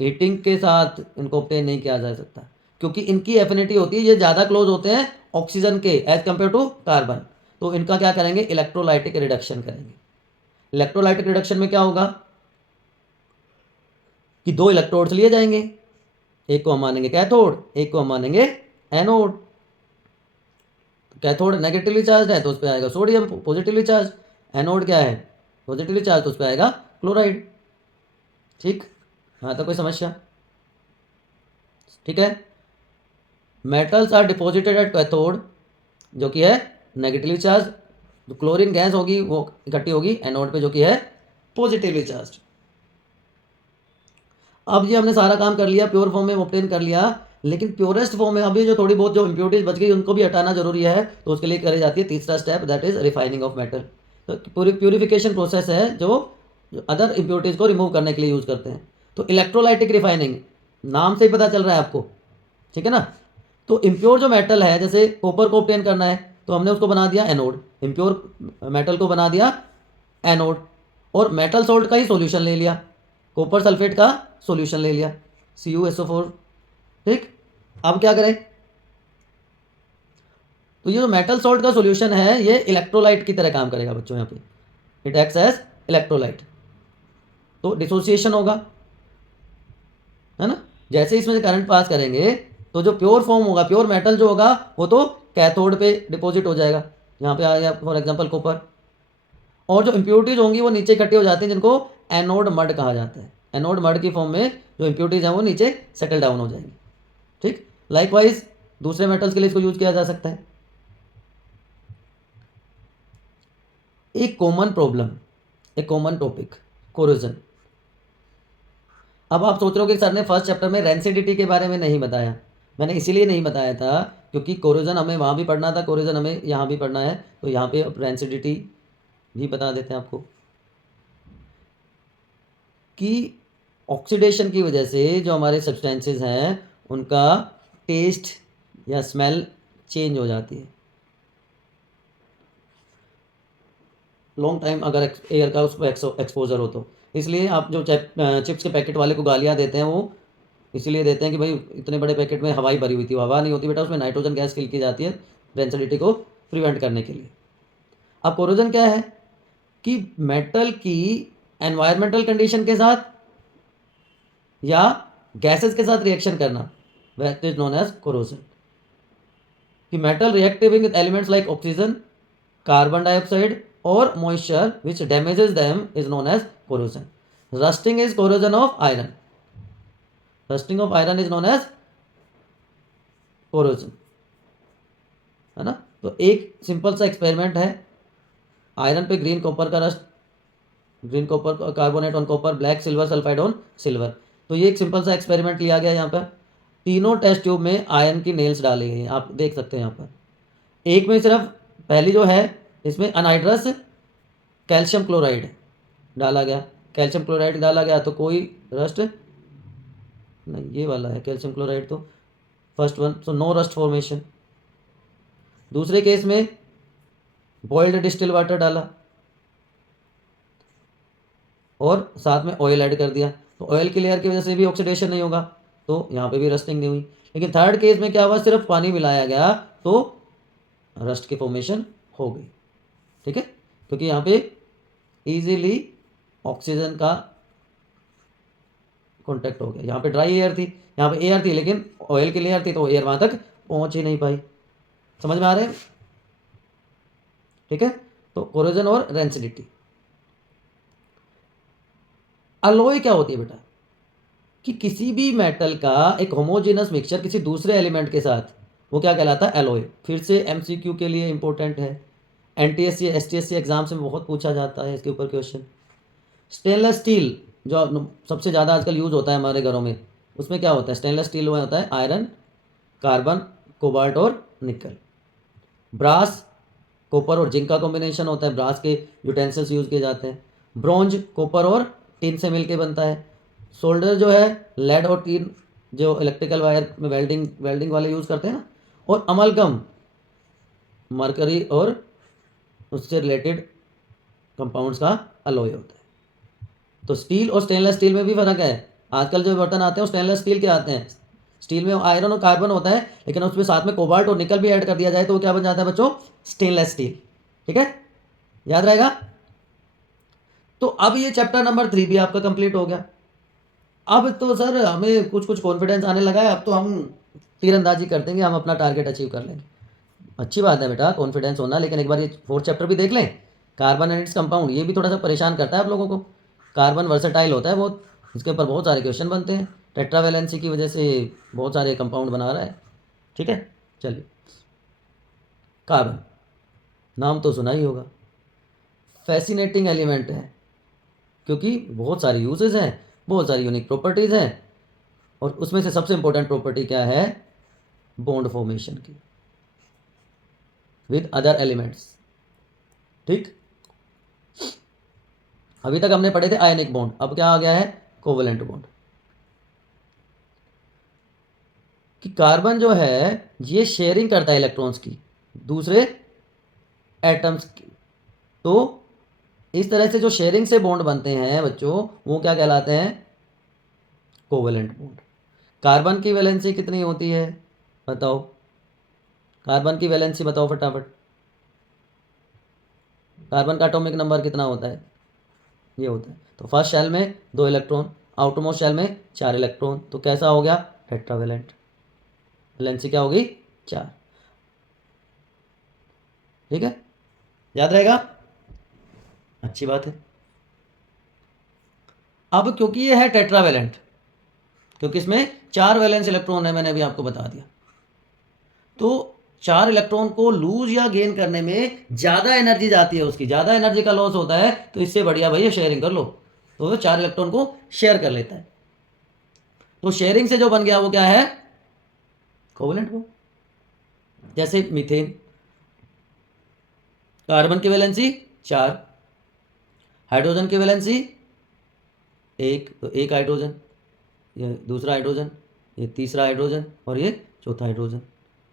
हीटिंग के साथ इनको ऑब्टेन नहीं किया जा सकता क्योंकि इनकी एफिनिटी होती है, ये ज़्यादा क्लोज होते हैं ऑक्सीजन के एज कंपेयर टू कार्बन। तो इनका क्या करेंगे, इलेक्ट्रोलाइटिक रिडक्शन करेंगे। इलेक्ट्रोलाइटिक रिडक्शन में क्या होगा कि दो इलेक्ट्रोड्स लिए जाएंगे, एक को हम मानेंगे कैथोड, एक को हम मानेंगे एनोड। कैथोड नेगेटिवली चार्ज है तो उस पर आएगा सोडियम पॉजिटिवली चार्ज, एनोड क्या है पॉजिटिवली चार्ज तो उस पर आएगा क्लोराइड, ठीक। हाँ तो कोई समस्या, ठीक है। Metals are deposited at cathode जो कि है नेगेटिवली चार्ज, जो क्लोरीन गैस होगी वो इकट्ठी होगी एनोड पे जो कि है पॉजिटिवली चार्ज। अब ये हमने सारा काम कर लिया, प्योर फॉर्म में ऑब्टेन कर लिया, लेकिन प्योरेस्ट फॉर्म में अभी जो थोड़ी बहुत जो इम्प्योरिटीज बच गई उनको भी हटाना जरूरी है। तो उसके लिए करी जाती है तीसरा step, that is refining of metal. तो प्योरिफिकेशन प्रोसेस है जो अदर इम्प्योरिटीज को रिमूव करने के लिए यूज करते हैं। तो इलेक्ट्रोलाइटिक रिफाइनिंग नाम से ही पता चल रहा है आपको, ठीक है ना। तो इम्प्योर जो मेटल है, जैसे कॉपर को ऑब्टेन करना है तो हमने उसको बना दिया एनोड, इम्प्योर मेटल को बना दिया एनोड, और मेटल सॉल्ट का ही सॉल्यूशन ले लिया, कॉपर सल्फेट का सॉल्यूशन ले लिया CuSO4, ठीक। अब क्या करें, तो ये जो मेटल सॉल्ट का सॉल्यूशन है ये इलेक्ट्रोलाइट की तरह काम करेगा बच्चों, यहाँ पे इट एक्ट्स एज इलेक्ट्रोलाइट। तो डिसोसिएशन होगा, है ना। जैसे इसमें से करंट पास करेंगे तो जो प्योर फॉर्म होगा, प्योर मेटल जो होगा वो तो कैथोड पे डिपॉजिट हो जाएगा, यहाँ पे आ गया फॉर एग्जांपल कॉपर, और जो इम्प्योरिटीज होंगी वो नीचे इकट्ठी हो जाती हैं जिनको एनोड मड कहा जाता है। एनोड मड की फॉर्म में जो इम्प्योरिटीज हैं वो नीचे सेटल डाउन हो जाएंगी, ठीक। लाइकवाइज दूसरे मेटल्स के लिए इसको यूज किया जा सकता है। एक कॉमन प्रॉब्लम, एक कॉमन टॉपिक, कोरोजन। अब आप सोच रहे हो कि सर ने फर्स्ट चैप्टर में रेंसिडिटी के बारे में नहीं बताया। मैंने इसीलिए नहीं बताया था क्योंकि कोरोजन हमें वहाँ भी पढ़ना था, कोरोजन हमें यहाँ भी पढ़ना है, तो यहाँ पे रेंसिडिटी भी बता देते हैं आपको कि ऑक्सीडेशन की वजह से जो हमारे सब्सटेंसेस हैं उनका टेस्ट या स्मेल चेंज हो जाती है लॉन्ग टाइम अगर एयर का उस पर एक्सपोजर हो तो। इसलिए आप जो चिप्स के पैकेट वाले को गालियाँ देते हैं वो इसीलिए देते हैं कि भाई इतने बड़े पैकेट में हवाई भरी हुई थी, हवा नहीं होती बेटा, उसमें नाइट्रोजन गैस फिल की जाती है रेंसिडिटी को प्रिवेंट करने के लिए। अब कोरोजन क्या है कि मेटल की एनवायरमेंटल कंडीशन के साथ या गैसेस के साथ रिएक्शन करना, that is known as corrosion. कि metal reactive with elements like oxygen, carbon dioxide और moisture which damages them is known as corrosion. Rusting is corrosion of iron. Rusting of iron is known as corrosion, है ना। तो एक simple सा experiment है, iron पे green copper का rust, green copper carbonate on copper, black silver sulphide on silver. तो ये एक सिंपल सा एक्सपेरिमेंट लिया गया यहाँ पर। तीनों टेस्ट ट्यूब में आयरन की नेल्स डाली गई हैं, आप देख सकते हैं यहाँ पर। एक में सिर्फ पहली जो है इसमें अनहाइड्रस कैल्शियम क्लोराइड डाला गया, कैल्शियम क्लोराइड डाला गया तो कोई रस्ट नहीं, ये वाला है कैल्शियम क्लोराइड, तो first one, so no rust formation. दूसरे केस में बॉइल्ड डिस्टिल वाटर डाला और साथ में ऑयल ऐड कर दिया, तो ऑयल की लेयर की वजह से भी ऑक्सीडेशन नहीं होगा, तो यहाँ पे भी रस्टिंग नहीं हुई। लेकिन थर्ड केस में क्या हुआ, सिर्फ पानी मिलाया गया तो रस्ट की फॉर्मेशन हो गई। ठीक है, क्योंकि यहाँ पे इजीली ऑक्सीजन का कॉन्टैक्ट हो गया। यहाँ पे ड्राई एयर थी, यहाँ पे एयर थी, लेकिन ऑयल की लेयर थी तो एयर वहाँ तक पहुँच ही नहीं पाई। समझ में आ रहे हैं? ठीक है, तो कोरोजन और रेंसिडिटी। अलॉय क्या होती है बेटा, कि किसी भी मेटल का एक होमोजेनस मिक्सचर किसी दूसरे एलिमेंट के साथ, वो क्या कहलाता है, एलॉय। फिर से एमसीक्यू के लिए इंपॉर्टेंट है, एनटीएससी एसटीएससी एग्जाम से बहुत पूछा जाता है इसके ऊपर क्वेश्चन। स्टेनलेस स्टील जो सबसे ज़्यादा आजकल यूज़ होता है हमारे घरों में, उसमें क्या होता है, स्टेनलेस स्टील में होता है आयरन, कार्बन, कोबाल्ट और निकल। ब्रास, कॉपर और जिंक का कॉम्बिनेशन होता है, ब्रास के यूटेंसिल्स यूज़ किए जाते हैं। ब्रॉन्ज कॉपर और टिन से मिलके बनता है। सोल्डर जो है लेड और टिन, जो इलेक्ट्रिकल वायर में वेल्डिंग वाले यूज़ करते हैं ना। और अमलगम मरकरी और उससे रिलेटेड कंपाउंड्स का अलॉय होता है। तो स्टील और स्टेनलेस स्टील में भी फ़र्क है। आजकल जो बर्तन आते हैं वो स्टेनलेस स्टील के आते हैं। स्टील में आयरन और कार्बन होता है, लेकिन उसमें साथ में कोबाल्ट और निकल भी ऐड कर दिया जाए तो वो क्या बन जाता है बच्चों, स्टेनलेस स्टील। ठीक है, याद रहेगा। तो अब ये चैप्टर नंबर 3 भी आपका कंप्लीट हो गया। अब तो सर हमें कुछ कुछ कॉन्फिडेंस आने लगा है, अब तो हम तीरंदाजी कर देंगे, हम अपना टारगेट अचीव कर लेंगे। अच्छी बात है बेटा कॉन्फिडेंस होना, लेकिन एक बार ये 4th चैप्टर भी देख लें, कार्बन एंड इट्स कंपाउंड। ये भी थोड़ा सा परेशान करता है आप लोगों को। कार्बन वर्सेटाइल होता है बहुत, इसके ऊपर बहुत सारे क्वेश्चन बनते हैं, टेट्रावैलेंसी की वजह से बहुत सारे कंपाउंड बना रहा है। ठीक है, चलिए। कार्बन नाम तो सुना ही होगा, फैसिनेटिंग एलिमेंट है, क्योंकि बहुत सारे यूजेस हैं, बहुत सारी यूनिक प्रॉपर्टीज़ हैं, और उसमें से सबसे इंपॉर्टेंट प्रॉपर्टी क्या है, बॉन्ड फॉर्मेशन की विद अदर एलिमेंट्स। ठीक, अभी तक हमने पढ़े थे आयनिक बॉन्ड, अब क्या आ गया है, कोवेलेंट बॉन्ड। कि कार्बन जो है ये शेयरिंग करता है इलेक्ट्रॉन्स की दूसरे एटम्स की। तो इस तरह से जो शेयरिंग से बॉन्ड बनते हैं बच्चों, वो क्या कहलाते हैं, कोवेलेंट बॉन्ड। कार्बन की वैलेंसी कितनी होती है बताओ, कार्बन की वैलेंसी बताओ फटाफट। कार्बन का एटॉमिक नंबर कितना होता है, ये होता है। तो फर्स्ट शेल में 2 इलेक्ट्रॉन, आउटरमोस्ट शेल में 4 इलेक्ट्रॉन, तो कैसा हो गया, टेट्रावेलेंट। वैलेंसी क्या होगी, 4। ठीक है, याद रहेगा, अच्छी बात है। अब क्योंकि ये है टेट्रावेलेंट, क्योंकि इसमें 4 वैलेंस इलेक्ट्रॉन है, मैंने अभी आपको बता दिया, तो 4 इलेक्ट्रॉन को लूज या गेन करने में ज़्यादा एनर्जी जाती है, उसकी ज़्यादा एनर्जी का लॉस होता है, तो इससे बढ़िया भैया शेयरिंग कर लो, तो वो 4 इलेक्ट्रॉन को शेयर कर लेता है। तो शेयरिंग से जो बन गया वो क्या है, कोवेलेंट बॉन्ड। जैसे मीथेन, कार्बन की वैलेंसी 4, हाइड्रोजन की वैलेंसी 1, तो 1 हाइड्रोजन, ये दूसरा हाइड्रोजन, ये तीसरा हाइड्रोजन, और ये चौथा हाइड्रोजन,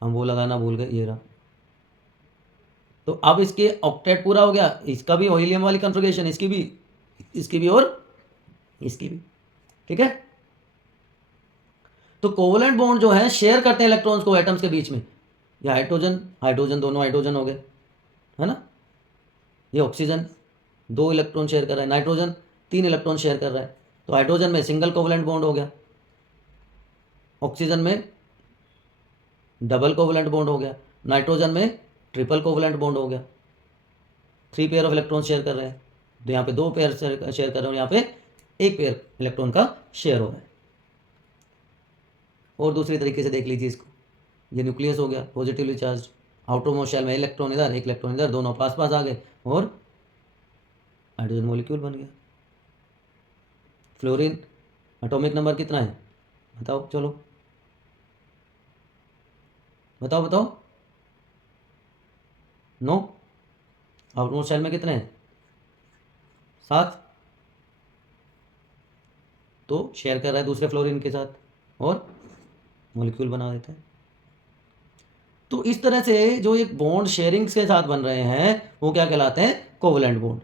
हम वो लगाना भूल गए, ये रहा। तो अब इसके ऑक्टेट पूरा हो गया, इसका भी हीलियम वाली कॉन्फ़िगरेशन, इसकी भी और इसकी भी। ठीक है, तो कोवेलेंट बॉन्ड जो है शेयर करते हैं इलेक्ट्रॉन्स को एटम्स के बीच में। ये हाइड्रोजन हाइड्रोजन दोनों हाइड्रोजन हो गए, है ना। ये ऑक्सीजन 2 इलेक्ट्रॉन शेयर कर रहा है, नाइट्रोजन 3 इलेक्ट्रॉन शेयर कर रहा है, तो हाइड्रोजन में सिंगल कोवेलेंट बॉन्ड हो गया, ऑक्सीजन में डबल कोवेलेंट बॉन्ड हो गया, नाइट्रोजन में ट्रिपल कोवेलेंट बॉन्ड हो गया। 3 पेयर ऑफ इलेक्ट्रॉन शेयर कर रहे हैं, तो यहाँ पे 2 पेयर शेयर कर रहे हो, यहाँ पे 1 पेयर इलेक्ट्रॉन का शेयर हो रहा है। और दूसरी तरीके से देख लीजिए इसको, ये न्यूक्लियस हो गया पॉजिटिवली चार्ज, आउटरमोस्ट शेल में इलेक्ट्रॉन इधर, 1 इलेक्ट्रॉन इधर, दोनों पास पास आ गए और हाइड्रोजन मॉलिक्यूल बन गया। फ्लोरीन एटॉमिक नंबर कितना है बताओ, चलो बताओ बताओ, 9। आउटरमोस्ट शेल में कितने हैं, 7, तो शेयर कर रहा है दूसरे फ्लोरीन के साथ और मॉलिक्यूल बना देता है। तो इस तरह से जो एक बॉन्ड शेयरिंग के साथ बन रहे हैं वो क्या कहलाते हैं, कोवेलेंट बॉन्ड।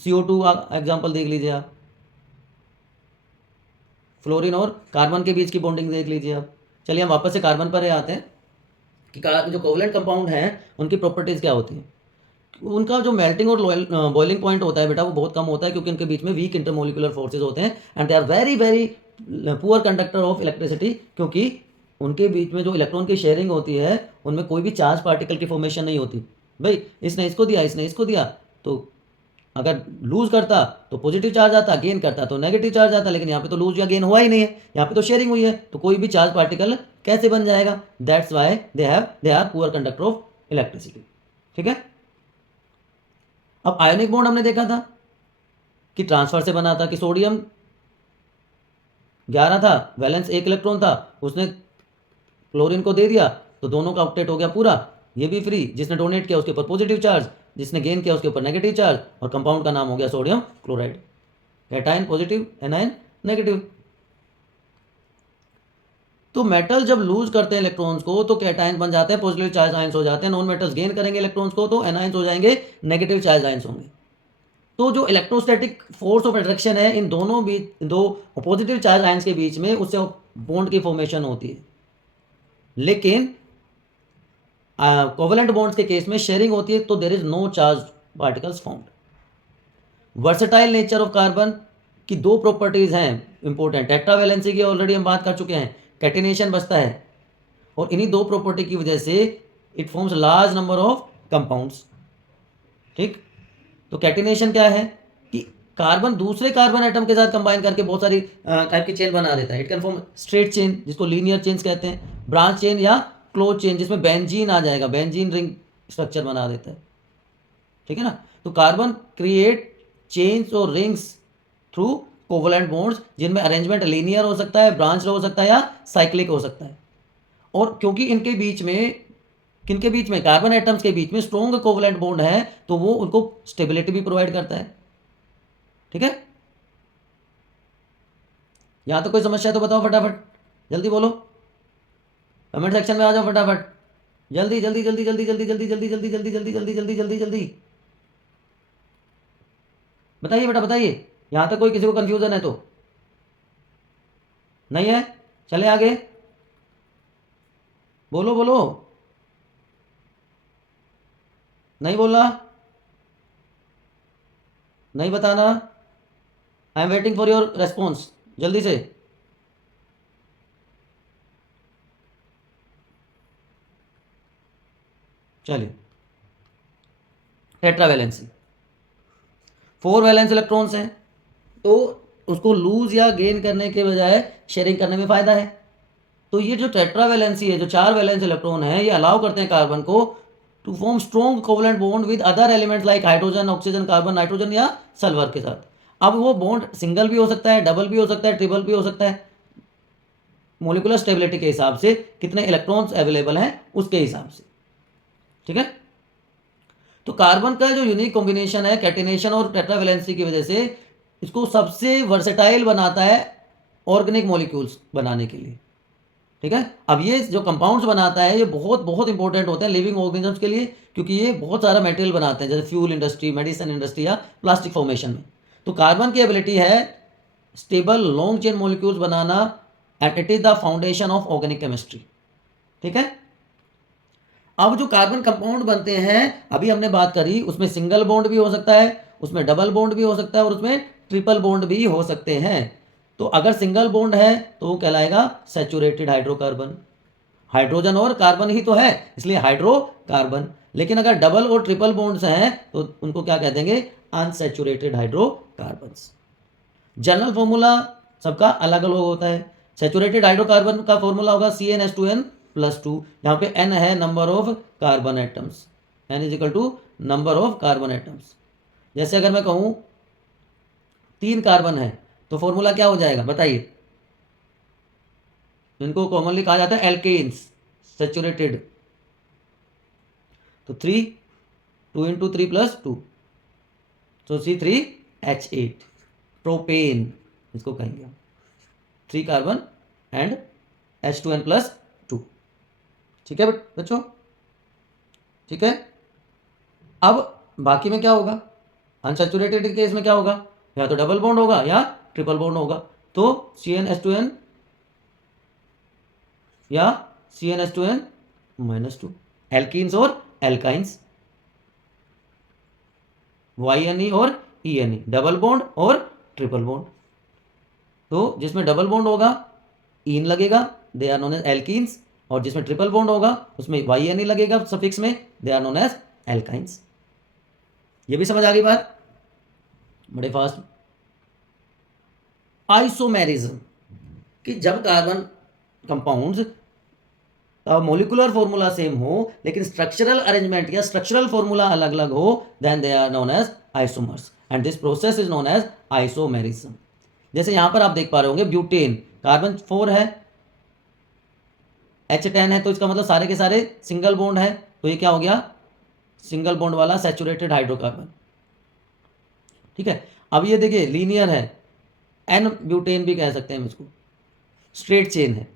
CO2 एग्जांपल देख लीजिए आप, फ्लोरीन और कार्बन के बीच की बॉन्डिंग देख लीजिए आप। चलिए हम वापस से कार्बन पर आते हैं कि जो कोवलेंट कंपाउंड हैं उनकी प्रॉपर्टीज़ क्या होती हैं। उनका जो मेल्टिंग और बॉइलिंग पॉइंट होता है बेटा वो बहुत कम होता है, क्योंकि उनके बीच में वीक इंटरमोलिकुलर फोर्सेज होते हैं and they are very very poor conductor of electricity, क्योंकि उनके बीच में जो इलेक्ट्रॉन की शेयरिंग होती है उनमें कोई भी चार्ज पार्टिकल की फॉर्मेशन नहीं होती। भाई इसने इसको दिया, इसने इसको दिया, तो अगर लूज करता तो पॉजिटिव चार्ज आता, गेन करता तो नेगेटिव चार्ज आता, लेकिन यहाँ पे तो लूज या गेन हुआ ही नहीं है, यहाँ पे तो शेयरिंग हुई है, तो कोई भी चार्ज पार्टिकल कैसे बन जाएगा। That's why they are poor conductor of electricity. ठीक है। अब आयोनिक बॉन्ड हमने देखा था कि ट्रांसफर से बना था, कि सोडियम 11 था, वैलेंस 1 इलेक्ट्रॉन था, उसने क्लोरीन को दे दिया तो दोनों का ऑक्टेट हो गया पूरा, ये भी फ्री। जिसने डोनेट किया उसके ऊपर पॉजिटिव चार्ज, जिसने गेन किया उसके ऊपर नेगेटिव चार्ज, और कंपाउंड का नाम हो गया sodium chloride. Cation positive, anion negative. तो मेटल जब लूज करते हैं इलेक्ट्रॉन्स को तो कैटायन बन जाते हैं, पॉजिटिव चार्ज आयंस हो जाते हैं। नॉन मेटल्स गेन करेंगे इलेक्ट्रॉन्स को तो एनायंस हो जाएंगे, नेगेटिव चार्ज आयंस होंगे। तो जो इलेक्ट्रोस्टैटिक फोर्स ऑफ अट्रैक्शन है इन दोनों बीच, दो पॉजिटिव चार्ज आयंस के बीच में, उससे बॉन्ड की फॉर्मेशन होती है। लेकिन कोवेलेंट बॉन्ड्स के केस में शेयरिंग होती है, तो there is no charge particles found. Versatile nature of carbon की दो प्रॉपर्टीज हैं इंपॉर्टेंट। टेट्रावैलेंसी की ऑलरेडी हम बात कर चुके हैं, कैटिनेशन बचता है, और इन्हीं दो प्रॉपर्टी की वजह से it forms large number of compounds. ठीक। तो कैटिनेशन क्या है कि कार्बन दूसरे कार्बन एटम के साथ कंबाइन करके बहुत सारी टाइप की चेन बना देता है। It can form straight chain जिसको लीनियर चेन्स कहते हैं, ब्रांच चेन या क्लोज चेन जिसमें बेंजीन आ जाएगा, बेंजीन रिंग स्ट्रक्चर बना देता है। ठीक है ना। तो कार्बन क्रिएट चेन्स और रिंग्स थ्रू कोवलेंट बॉन्ड्स, जिनमें अरेंजमेंट लीनियर हो सकता है, ब्रांच हो सकता है या साइक्लिक हो सकता है। और क्योंकि इनके बीच में, किनके बीच में, कार्बन एटम्स के बीच में स्ट्रॉन्ग कोवलेंट बॉन्ड है, तो वो उनको स्टेबिलिटी भी प्रोवाइड करता है। ठीक है। यहां तो कोई समस्या है तो बताओ फटाफट, जल्दी बोलो, कमेंट सेक्शन में आ जाओ फटाफट, जल्दी जल्दी जल्दी जल्दी जल्दी जल्दी जल्दी जल्दी जल्दी जल्दी जल्दी जल्दी जल्दी जल्दी बताइए बेटा बताइए। यहां तक कोई किसी को कंफ्यूजन है तो नहीं है? चले आगे, बोलो बोलो, नहीं बोला, नहीं बताना, I am waiting for your response, जल्दी से। चलिए, टेट्रावैलेंसी 4 वैलेंस इलेक्ट्रॉन्स हैं, तो उसको लूज या गेन करने के बजाय शेयरिंग करने में फायदा है। तो ये जो टेट्रावैलेंसी है, जो 4 वैलेंस इलेक्ट्रॉन है, ये अलाउ करते हैं कार्बन को to form strong covalent bond with other elements like hydrogen, oxygen, carbon, nitrogen या सल्फर के साथ। अब वो बॉन्ड सिंगल भी हो सकता है, डबल भी हो सकता है, ट्रिपल भी हो सकता है, मोलिकुलर स्टेबिलिटी के हिसाब से, कितने इलेक्ट्रॉन्स अवेलेबल हैं उसके हिसाब से। ठीक है। तो कार्बन का जो यूनिक कॉम्बिनेशन है कैटिनेशन और टेट्रावैलेंसी की वजह से इसको सबसे वर्सेटाइल बनाता है ऑर्गेनिक मॉलिक्यूल्स बनाने के लिए। ठीक है। अब ये जो कंपाउंड्स बनाता है ये बहुत बहुत इंपॉर्टेंट होते हैं लिविंग ऑर्गेनिजम्स के लिए, क्योंकि ये बहुत सारा मटेरियल बनाते हैं, जैसे फ्यूल इंडस्ट्री, मेडिसिन इंडस्ट्री या प्लास्टिक फॉर्मेशन में। तो कार्बन की एबिलिटी है stable long chain molecules banana, and it is the foundation of organic chemistry. ठीक है। अब जो कार्बन कंपाउंड बनते हैं अभी हमने बात करी, उसमें सिंगल बॉन्ड भी हो सकता है, उसमें डबल बॉन्ड भी हो सकता है, और उसमें ट्रिपल बॉन्ड भी हो सकते हैं। तो अगर सिंगल बॉन्ड है तो वो कहलाएगा सैचुरेटेड हाइड्रोकार्बन, हाइड्रोजन और कार्बन ही तो है इसलिए हाइड्रोकार्बन। लेकिन अगर डबल और ट्रिपल बॉन्ड्स हैं तो उनको क्या कह देंगे, अनसैचुरेटेड हाइड्रोकार्बन्स। जनरल फॉर्मूला सबका अलग अलग होता है। सैचुरेटेड हाइड्रोकार्बन का फॉर्मूला होगा CnH2n+2, यहाँ पे n है number of carbon atoms, n is equal to number of carbon atoms. जैसे अगर मैं कहूँ 3 कार्बन है तो फॉर्मूला क्या हो जाएगा बताइए। इनको कॉमनली कहा जाता है एल्केन्स, सैचुरेटेड। तो 3, 2 इंटू 3 प्लस 2, तो C3H8 प्रोपेन इसको कहेंगे हम, 3 कार्बन एंड H2n+2। ठीक है बच्चों। ठीक है। अब बाकी में क्या होगा, अनसैचुरेटेड केस में क्या होगा, या तो डबल बॉन्ड होगा या ट्रिपल बॉन्ड होगा। तो CnH2n या CnH2n-2, एल्कीन्स और एल्काइंस, YnE और EnE, डबल बॉन्ड और ट्रिपल बॉन्ड। तो जिसमें डबल बॉन्ड होगा इन लगेगा, they are known as alkenes, और जिसमें ट्रिपल बॉन्ड होगा उसमें YnE लगेगा सफिक्स में, they are known as alkynes. ये भी समझ आ गई बात, बड़े फास्ट। आइसोमेरिज्म, कि जब कार्बन कंपाउंड्स का मोलिकुलर फॉर्मूला सेम हो लेकिन स्ट्रक्चरल अरेंजमेंट या स्ट्रक्चरल फॉर्मूला अलग अलग हो, then they are known as isomers, and this process is known as isomerism. जैसे यहां पर आप देख पा रहे होंगे ब्यूटेन, कार्बन 4 है, H10 है, तो इसका मतलब सारे के सारे सिंगल बॉन्ड है, तो ये क्या हो गया, सिंगल बॉन्ड वाला सैचुरेटेड हाइड्रोकार्बन। ठीक है, अब ये देखिए लीनियर है, एन ब्यूटेन भी कह सकते हैं इसको, स्ट्रेट चेन है,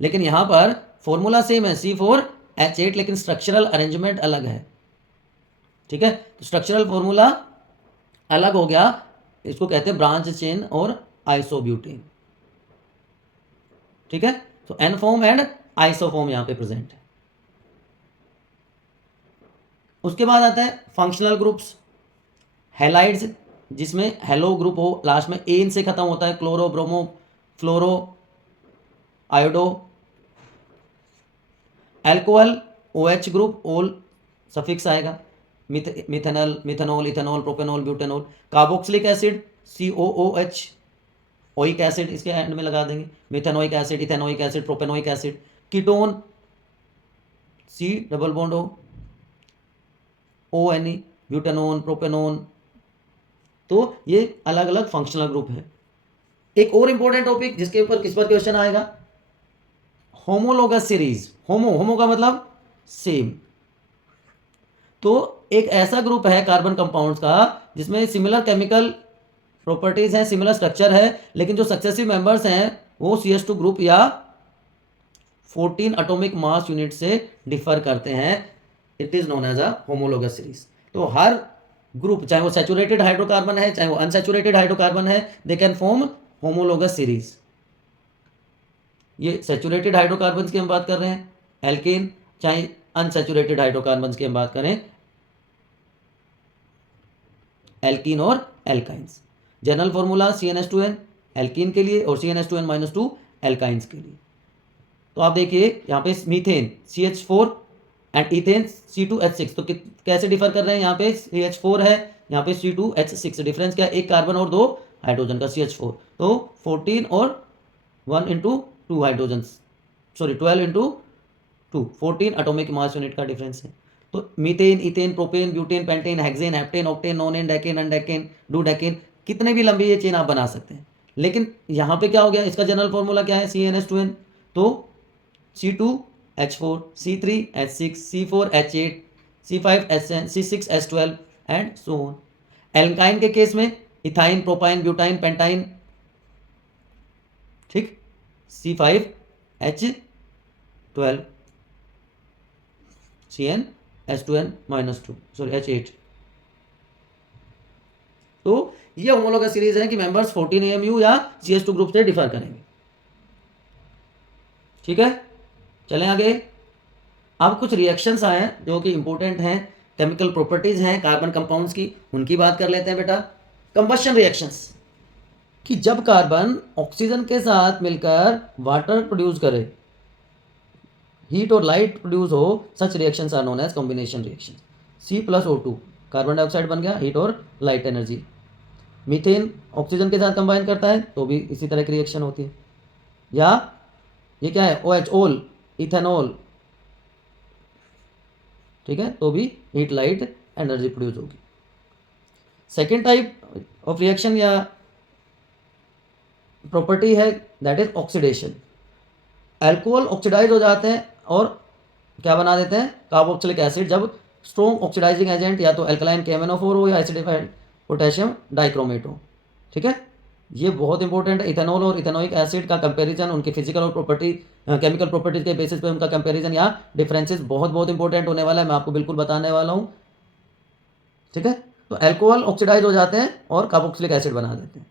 लेकिन यहां पर फॉर्मूला सेम है C4H8, लेकिन स्ट्रक्चरल अरेंजमेंट अलग है। ठीक है, तो स्ट्रक्चरल फॉर्मूला अलग हो गया, इसको कहते हैं ब्रांच चेन और आइसोब्यूटेन। ठीक है, तो एन फॉर्म एंड आइसोफॉर्म यहां पे प्रेजेंट है। उसके बाद आता है फंक्शनल ग्रुप्स, हैलाइड्स, जिसमें हेलो ग्रुप हो, लास्ट में एन से खत्म होता है, क्लोरो, ब्रोमो, फ्लोरो, आयोडो। एल्कोहल OH ग्रुप, ओल सफिक्स आएगा, methanal, methanol, ethanol, propanol, butanol. Carboxylic acid COOH, oic acid इसके एंड में लगा देंगे, methanoic acid, ethanoic acid, propanoic acid. Ketone C double bond ONE, butanone, propanone. तो ये अलग अलग फंक्शनल ग्रुप है। एक और इंपॉर्टेंट टॉपिक जिसके ऊपर किस पर क्वेश्चन आएगा, होमोलोगस सीरीज। होमो का मतलब सेम, तो एक ऐसा ग्रुप है कार्बन कंपाउंड्स का जिसमें सिमिलर केमिकल प्रॉपर्टीज हैं, सिमिलर स्ट्रक्चर है, लेकिन जो सक्सेसिव मेंबर्स हैं वो CH2 ग्रुप या 14 एटॉमिक मास यूनिट से डिफर करते हैं, it is known as a homologous series. तो हर ग्रुप, चाहे वो सैचुरेटेड हाइड्रोकार्बन है चाहे वो अनसैचुरेटेड हाइड्रोकार्बन है, they can form homologous series. ये सैचुरेटेड हाइड्रोकार्बन की हम बात कर रहे हैं, एल्केन, चाहे अनसैचुरेटेड हाइड्रोकार्बन की हम बात करें, एल्कीन और alkynes. General formula CnH2n alkene के लिए और CnH2n-2 एल्काइंस के लिए। तो आप देखिए यहाँ पे methane CH4 and ethane C2H6, तो कैसे डिफर कर रहे हैं, यहाँ पे CH4 है, यहाँ पे C2H6, डिफरेंस क्या है, एक कार्बन और 2 हाइड्रोजन का CH4, तो 14 और 1 into 2 hydrogen, sorry 12 into 2, 14 atomic mass unit का डिफरेंस है। तो methane, ethane, propane, butane, pentane, hexane, heptane, octane, nonane, decane, undecane, dodecane, कितने भी लंबी ये चेन आप बना सकते हैं। लेकिन यहाँ पे क्या हो गया, इसका जनरल फॉर्मूला क्या है, CnH2n, तो C2H4, C3H6, C4H8, C5H10, C6H12 and so on. Alkyne के केस में इथाइन, प्रोपाइन, ब्यूटाइन, पेंटाइन, ठीक, C5H12, CnH2n-2, सॉरी H8। तो ये होमोलोगस सीरीज है कि मेंबर्स 14 AMU या CH2 ग्रुप से डिफर करेंगे। ठीक है, चलें आगे। अब कुछ रिएक्शंस आए हैं जो कि इंपॉर्टेंट हैं, केमिकल प्रॉपर्टीज हैं कार्बन कंपाउंड्स की, उनकी बात कर लेते हैं बेटा। कंबशन रिएक्शंस, कि जब कार्बन ऑक्सीजन के साथ मिलकर वाटर प्रोड्यूस करे, हीट और लाइट प्रोड्यूस हो, such reactions are known as combination reaction. C+O2 carbon dioxide बन गया, हीट और लाइट एनर्जी। मीथेन ऑक्सीजन के साथ कंबाइन करता है तो भी इसी तरह की रिएक्शन होती है। या ये क्या है, OH, ओल, इथेनॉल, ठीक है, तो भी हीट लाइट एनर्जी प्रोड्यूस होगी। सेकेंड टाइप ऑफ रिएक्शन या प्रॉपर्टी है that is oxidation. Alcohol oxidize हो जाते हैं और क्या बना देते हैं, कार्बोक्सिलिक एसिड। जब स्ट्रॉन्ग ऑक्सीडाइजिंग एजेंट या तो अल्कलाइन KMnO4 हो या एसिडिफाइड पोटेशियम डाइक्रोमेट हो। ठीक है, ये बहुत इंपॉर्टेंट है। इथेनॉल और इथेनोइक एसिड का कंपैरिजन, उनकी फिजिकल और प्रॉपर्टी, केमिकल प्रॉपर्टीज के बेसिस पे उनका कंपैरिजन या डिफरेंसेस बहुत बहुत इंपॉर्टेंट होने वाला है, मैं आपको बिल्कुल बताने वाला हूँ। ठीक है, तो अल्कोहल ऑक्सीडाइज हो जाते हैं और कार्बोक्सिलिक एसिड बना देते हैं।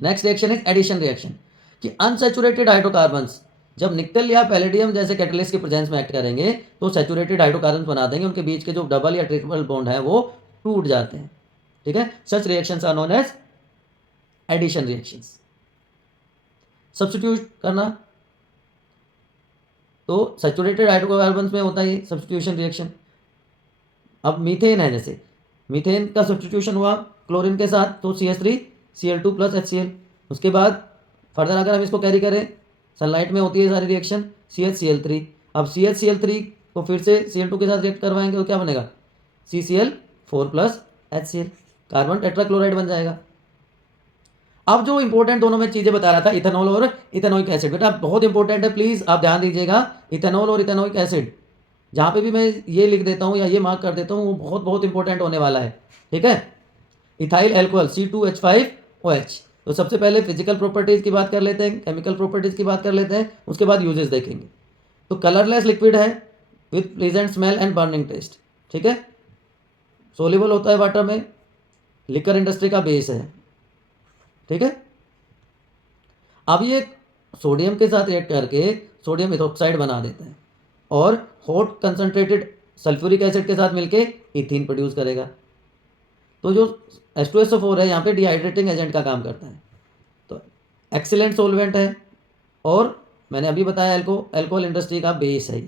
Next reaction is addition reaction, कि अनसैचुरेटेड हाइड्रोकार्बन्स जब निकल या पैलेडियम जैसे कैटलिस्ट के प्रेजेंस में एक्ट करेंगे तो सैचुरेटेड हाइड्रोकार्बन्स बना देंगे, उनके बीच के जो डबल या ट्रिपल बॉन्ड है वो टूट जाते हैं। ठीक है, such reactions are known as addition reactions. Substitute करना, तो सैचुरेटेड हाइड्रोकार्बन्स में होता है सब्स्टिट्यूशन रिएक्शन। अब मीथेन है, जैसे मीथेन का सब्स्टिट्यूशन हुआ क्लोरीन के साथ, तो CH3Cl2 प्लस HCl। उसके बाद फर्दर अगर हम इसको कैरी करें, सनलाइट में होती है सारी रिएक्शन, CHCl3। अब CHCl3 को फिर से Cl2 के साथ रिएक्ट करवाएंगे तो क्या बनेगा, CCl4 plus HCl, carbon tetrachloride बन जाएगा। अब जो इंपॉर्टेंट दोनों में चीज़ें बता रहा था, इथेनॉल और इथेनोइक एसिड, बेटा बहुत इंपॉर्टेंट है, प्लीज़ आप ध्यान दीजिएगा। इथेनॉल और इथेनोइक एसिड जहाँ पे भी मैं ये लिख देता हूँ या ये मार्क कर देता हूँ वो बहुत बहुत इंपॉर्टेंट होने वाला है। ठीक है, इथाइल एल्कोहल C2H5OH। तो सबसे पहले फिजिकल प्रॉपर्टीज़ की बात कर लेते हैं, केमिकल प्रॉपर्टीज़ की बात कर लेते हैं, उसके बाद यूजेस देखेंगे। तो कलरलेस लिक्विड है with pleasant smell and burning taste. ठीक है, सोल्यूबल होता है वाटर में, लिकर इंडस्ट्री का बेस है। ठीक है, अब ये सोडियम के साथ रिएक्ट करके सोडियम इथोक्साइड बना देते हैं और हॉट कंसनट्रेटेड सल्फ्यूरिक एसिड के साथ मिलके इथीन प्रोड्यूस करेगा। तो जो H2SO4 है यहाँ पे डिहाइड्रेटिंग एजेंट का काम करता है, तो एक्सीलेंट सोलवेंट है, और मैंने अभी बताया अल्कोहल इंडस्ट्री का बेस है।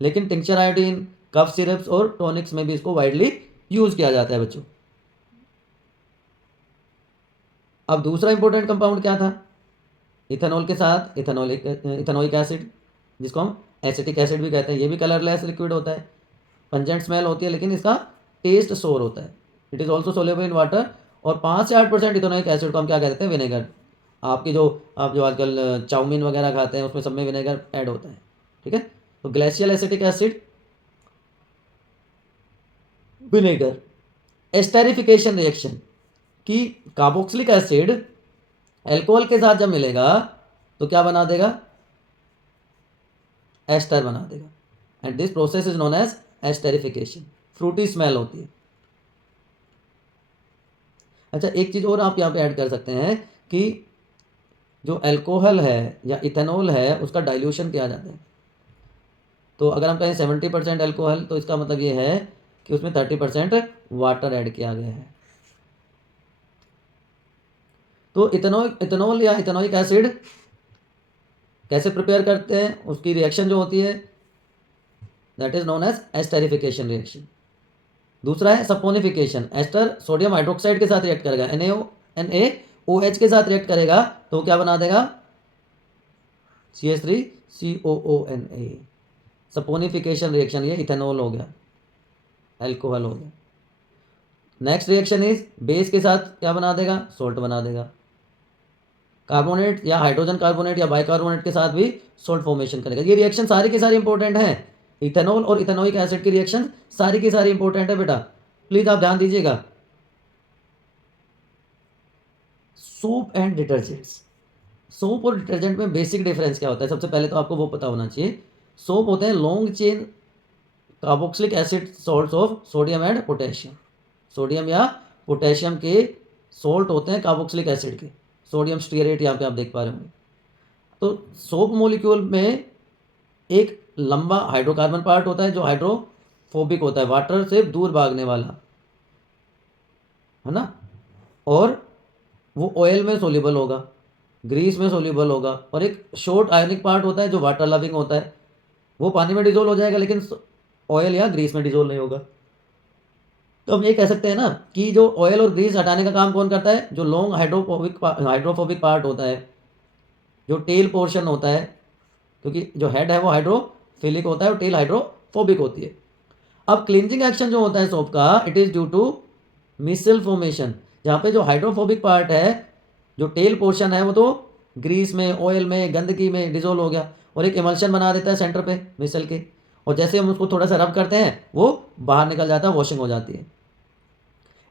लेकिन टिंक्चर आयोडीन, कफ सिरप्स और टॉनिक्स में भी इसको वाइडली यूज़ किया जाता है बच्चों। अब दूसरा इंपॉर्टेंट कंपाउंड क्या था, इथेनॉल के साथ इथेनोइक एसिड, जिसको हम एसिटिक एसिड भी कहते हैं। ये भी कलरलेस लिक्विड होता है, पंजेंट स्मेल होती है, लेकिन इसका टेस्ट सोर होता है। It is also soluble in water. और 5 से 8% इथेनोइक एसिड को हम क्या कहते हैं, विनेगर। आप जो आजकल चाउमीन वगैरह खाते हैं उसमें सब में विनेगर ऐड होता है। ठीक है, तो glacial acetic acid, vinegar. Esterification reaction, कि कार्बोक्सिलिक एसिड अल्कोहल के साथ जब मिलेगा तो क्या बना देगा, एस्टर बना देगा, and this process is known as esterification. Fruity smell होती है। अच्छा, एक चीज़ और आप यहाँ पे ऐड कर सकते हैं कि जो अल्कोहल है या इथेनॉल है उसका डाइल्यूशन किया जाता है। तो अगर हम कहें 70% अल्कोहल, तो इसका मतलब ये है कि उसमें 30% वाटर ऐड किया गया है। तो इथेनॉल या इथेनोइक एसिड कैसे प्रिपेयर करते हैं, उसकी रिएक्शन जो होती है that is known as esterification reaction. दूसरा है सपोनिफिकेशन, एस्टर सोडियम हाइड्रोक्साइड के साथ रिएक्ट करेगा, NaOH के साथ रिएक्ट करेगा तो क्या बना देगा, CH3COONA। सपोनिफिकेशन रिएक्शन, ये इथेनॉल हो गया, अल्कोहल हो गया। नेक्स्ट रिएक्शन इज बेस के साथ क्या बना देगा, सोल्ट बना देगा। कार्बोनेट या हाइड्रोजन कार्बोनेट या बाइकार्बोनेट के साथ भी सोल्ट फॉर्मेशन करेगा। ये रिएक्शन सारी की सारी इंपॉर्टेंट है, इथेनॉल और इथेनोइक एसिड की रिएक्शन सारी की सारी इंपॉर्टेंट है बेटा, प्लीज आप ध्यान दीजिएगा। सोप एंड डिटर्जेंट्स, सोप और डिटर्जेंट में बेसिक डिफरेंस क्या होता है, सबसे पहले तो आपको वो पता होना चाहिए। सोप होते हैं long chain carboxylic acid salts of sodium and potassium. Sodium या पोटेशियम के सॉल्ट होते हैं कार्बोक्सिलिक एसिड के, सोडियम स्टीयरेट यहाँ पे आप देख पा रहे होंगे। तो सोप मॉलिक्यूल में एक लंबा हाइड्रोकार्बन पार्ट होता है जो हाइड्रोफोबिक होता है, वाटर से दूर भागने वाला, है ना, और वो ऑयल में सोल्यूबल होगा, ग्रीस में सोल्यूबल होगा। और एक शॉर्ट आयनिक पार्ट होता है जो वाटर लविंग होता है, वो पानी में डिजोल्व हो जाएगा लेकिन ऑयल या ग्रीस में डिजोल्व नहीं होगा। तो हम ये कह सकते हैं ना कि जो ऑयल और ग्रीस हटाने का काम कौन करता है, जो लॉन्ग हाइड्रोफोबिक पार्ट होता है, जो टेल पोर्शन होता है, क्योंकि जो हेड है वो हाइड्रोफिलिक होता है और टेल हाइड्रोफोबिक होती है। अब क्लिंजिंग एक्शन जो होता है सोप का, it is due to micelle formation, जहाँ पे जो हाइड्रोफोबिक पार्ट है, जो टेल पोर्शन है, वो तो ग्रीस में, ऑयल में, गंदगी में डिजोल्व हो गया और एक इमल्शन बना देता है सेंटर पे मिसल के, और जैसे हम उसको थोड़ा सा रब करते हैं वो बाहर निकल जाता है, वॉशिंग हो जाती है।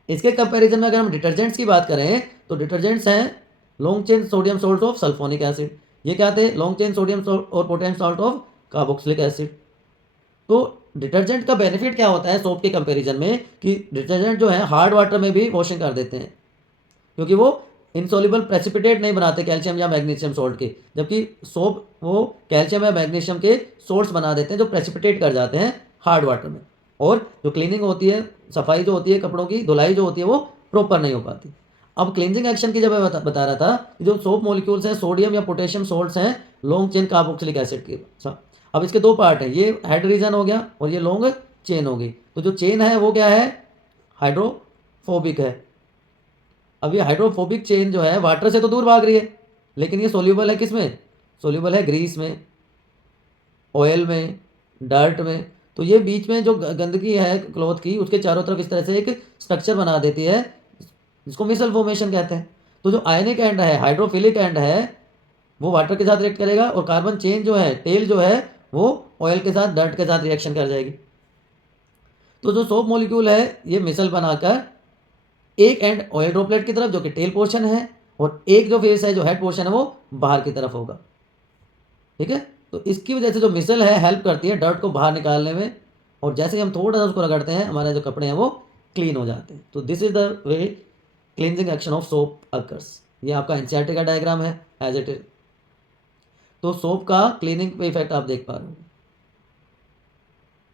इसके कंपैरिजन में अगर हम डिटर्जेंट्स की बात करें तो डिटर्जेंट्स हैं long chain sodium salt of sulphonic acid. ये क्या थे, लॉन्ग चेन सोडियम और potassium salt of carboxylic acid. तो डिटर्जेंट का बेनिफिट क्या होता है सोप के कंपैरिजन में, कि डिटर्जेंट जो है हार्ड वाटर में भी वॉशिंग कर देते हैं, क्योंकि वो इनसॉल्युबल प्रेसिपिटेट नहीं बनाते कैल्शियम या मैग्नीशियम सॉल्ट के, जबकि सोप वो कैल्शियम या मैग्नीशियम के सोल्ट्स बना देते हैं जो प्रेसिपिटेट कर जाते हैं हार्ड वाटर में, और जो क्लीनिंग होती है, सफाई जो होती है, कपड़ों की धुलाई जो होती है, वो प्रॉपर नहीं हो पाती। अब क्लींजिंग एक्शन की जब मैं बता रहा था कि जो सोप मॉलिक्यूल्स हैं सोडियम या पोटेशियम सॉल्ट्स हैं लॉन्ग चेन कार्बोक्सिलिक एसिड के। अब इसके दो पार्ट हैं, ये हेड रीजन हो गया और ये लॉन्ग चेन हो गई। तो जो चेन है वो क्या है, हाइड्रोफोबिक है। अब ये हाइड्रोफोबिक चेन जो है वाटर से तो दूर भाग रही है, लेकिन ये सोल्यूबल है किसमें, सोल्यूबल है ग्रीस में, ऑयल में, डर्ट में। तो ये बीच में जो गंदगी है क्लॉथ की, उसके चारों तरफ इस तरह से एक स्ट्रक्चर बना देती है जिसको मिसल फॉर्मेशन कहते हैं। तो जो आयनिक एंड है, हाइड्रोफिलिक एंड है, वो वाटर के साथ रिएक्ट करेगा, और कार्बन चेन जो है, टेल जो है, वो ऑयल के साथ, डर्ट के साथ रिएक्शन कर जाएगी। तो जो सोप मॉलिक्यूल है ये मिसल बनाकर एक एंड ऑयल ड्रॉपलेट की तरफ जो कि टेल पोर्शन है, और एक जो फेस है, जो हेड पोर्शन है, वो बाहर की तरफ होगा। ठीक है, तो इसकी वजह से जो मिसल है हेल्प करती है डर्ट को बाहर निकालने में, और जैसे ही हम थोड़ा सा उसको रगड़ते हैं हमारे जो कपड़े हैं वो क्लीन हो जाते हैं। तो this is the way cleansing action of soap occurs. ये आपका एनसीईआरटी का डायग्राम है एज इट इज। तो सोप का क्लीनिंग पे इफेक्ट आप देख पा रहे हो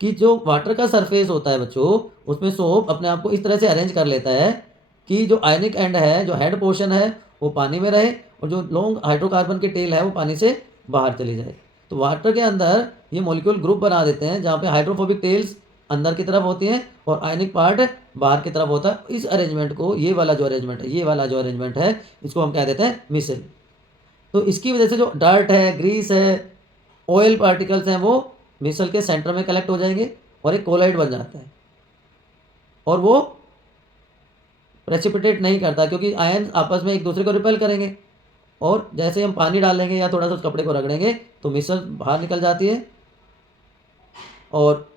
कि जो वाटर का सरफेस होता है बच्चों, उसमें सोप अपने आप को इस तरह से अरेंज कर लेता है कि जो आयनिक एंड है, जो हेड पोर्शन है, वो पानी में रहे, और जो लॉन्ग हाइड्रोकार्बन की टेल है वो पानी से बाहर चली जाए। तो वाटर के अंदर ये मॉलिक्यूल ग्रुप बना देते हैं जहाँ पे हाइड्रोफोबिक टेल्स अंदर की तरफ होती हैं और आयनिक पार्ट बाहर की तरफ होता है। इस अरेंजमेंट को, ये वाला जो अरेंजमेंट है, ये वाला जो अरेंजमेंट है, इसको हम कह देते हैं मिसल। तो इसकी वजह से जो डर्ट है, ग्रीस है, ऑयल पार्टिकल्स हैं, वो मिसल के सेंटर में कलेक्ट हो जाएंगे और एक कोलाइड बन जाता है, और वो प्रेसिपिटेट नहीं करता क्योंकि आयन आपस में एक दूसरे को रिपेल करेंगे, और जैसे हम पानी डालेंगे या थोड़ा सा उस कपड़े को रगड़ेंगे तो मिसल बाहर निकल जाती है और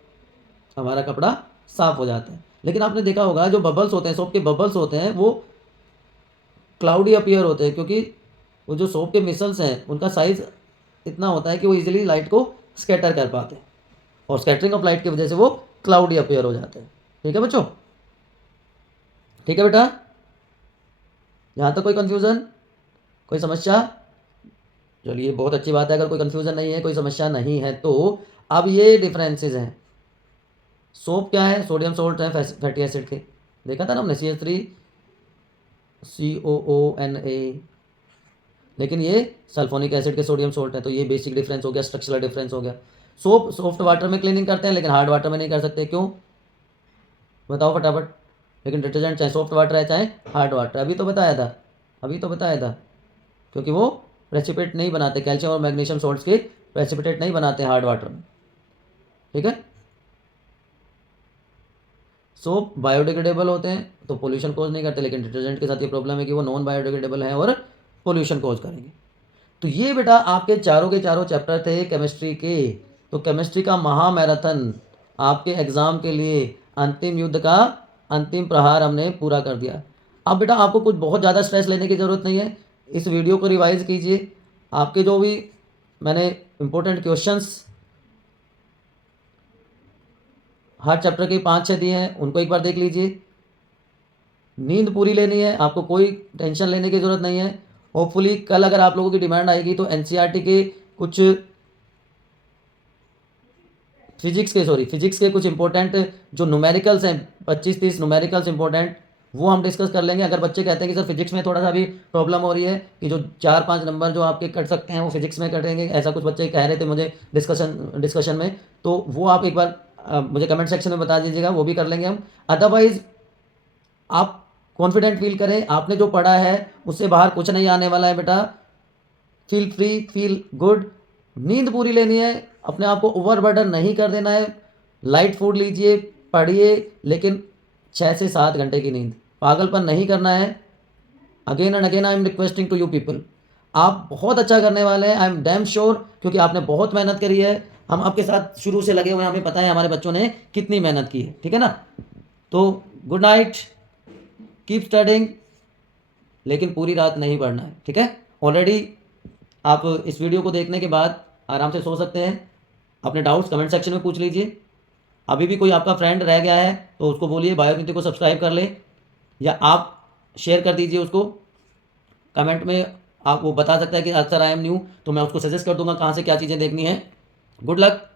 हमारा कपड़ा साफ हो जाता है। लेकिन आपने देखा होगा जो बबल्स होते हैं, सोप के बबल्स होते हैं, वो क्लाउडी अपीयर होते हैं, क्योंकि वो जो सोप के मिसल्स हैं उनका साइज इतना होता है कि वो इजीली लाइट को स्कैटर कर पाते हैं, और स्कैटरिंग ऑफ लाइट की वजह से वो क्लाउडी अपीयर हो जाते हैं। ठीक है बच्चों, ठीक है बेटा, यहाँ तक कोई कन्फ्यूज़न, कोई समस्या? चलिए बहुत अच्छी बात है, अगर कोई कन्फ्यूज़न नहीं है, कोई समस्या नहीं है, तो अब ये डिफरेंसेस हैं। सोप क्या है, सोडियम सोल्ट है फैटी एसिड के, देखा था ना हमने, CH3COONA, लेकिन ये सल्फोनिक एसिड के सोडियम सोल्ट है। तो ये बेसिक डिफरेंस हो गया, स्ट्रक्चरल डिफरेंस हो गया। सोप सॉफ्ट वाटर में क्लीनिंग करते हैं लेकिन हार्ड वाटर में नहीं कर सकते, क्यों बताओ फटाफट। लेकिन डिटर्जेंट चाहे सॉफ्ट वाटर है चाहे हार्ड वाटर, अभी तो बताया था, अभी तो बताया था, क्योंकि वो प्रेसिपिटेट नहीं बनाते, कैल्शियम और मैग्नीशियम सॉल्ट्स के प्रेसिपिटेट नहीं बनाते हार्ड वाटर में। ठीक है, सोप बायोडिग्रेडेबल होते हैं तो पोल्यूशन कोज नहीं करते, लेकिन डिटर्जेंट के साथ ये प्रॉब्लम है कि वो नॉन बायोडिग्रेडेबल हैं और पोल्यूशन कोज करेंगे। तो ये बेटा आपके चारों के चारों चैप्टर थे केमिस्ट्री के। तो केमिस्ट्री का महामैराथन आपके एग्ज़ाम के लिए अंतिम युद्ध का अंतिम प्रहार हमने पूरा कर दिया। अब बेटा आपको कुछ बहुत ज़्यादा स्ट्रेस लेने की ज़रूरत नहीं है, इस वीडियो को रिवाइज़ कीजिए। आपके जो भी मैंने इम्पोर्टेंट क्वेश्चंस हर चैप्टर के 5-6 दिए हैं, उनको एक बार देख लीजिए। नींद पूरी लेनी है, आपको कोई टेंशन लेने की ज़रूरत नहीं है। होपफुली कल अगर आप लोगों की डिमांड आएगी तो एनसीईआरटी के कुछ फिजिक्स के कुछ इंपॉर्टेंट जो न्यूमेरिकल्स हैं, 25-30 न्यूमेरिकल्स इंपॉर्टेंट, वो हम डिस्कस कर लेंगे। अगर बच्चे कहते हैं कि सर फिजिक्स में थोड़ा सा भी प्रॉब्लम हो रही है कि जो 4-5 नंबर जो आपके कट सकते हैं वो फिजिक्स में कटेंगे, ऐसा कुछ बच्चे कह रहे थे मुझे डिस्कशन में, तो वो आप एक बार मुझे कमेंट सेक्शन में बता दीजिएगा, वो भी कर लेंगे हम। अदरवाइज आप कॉन्फिडेंट फील करें, आपने जो पढ़ा है उससे बाहर कुछ नहीं आने वाला है बेटा। फील फ्री, फील गुड, नींद पूरी लेनी है, अपने आप को ओवरबर्डन नहीं कर देना है। लाइट फूड लीजिए, पढ़िए, लेकिन 6 से 7 घंटे की नींद, पागलपन नहीं करना है। Again and again I am requesting to you people, आप बहुत अच्छा करने वाले हैं, आई एम डैम श्योर, क्योंकि आपने बहुत मेहनत करी है। हम आपके साथ शुरू से लगे हुए हैं, हमें पता है हमारे बच्चों ने कितनी मेहनत की है। ठीक है ना, तो गुड नाइट, कीप स्टडिंग, लेकिन पूरी रात नहीं पढ़ना है। ठीक है, ऑलरेडी आप इस वीडियो को देखने के बाद आराम से सो सकते हैं। अपने डाउट्स कमेंट सेक्शन में पूछ लीजिए। अभी भी कोई आपका फ्रेंड रह गया है तो उसको बोलिए बायोनीति को सब्सक्राइब कर ले, या आप शेयर कर दीजिए उसको। कमेंट में आप वो बता सकता है कि सर आई एम न्यू, तो मैं उसको सजेस्ट कर दूंगा कहाँ से क्या चीज़ें देखनी है। Good luck.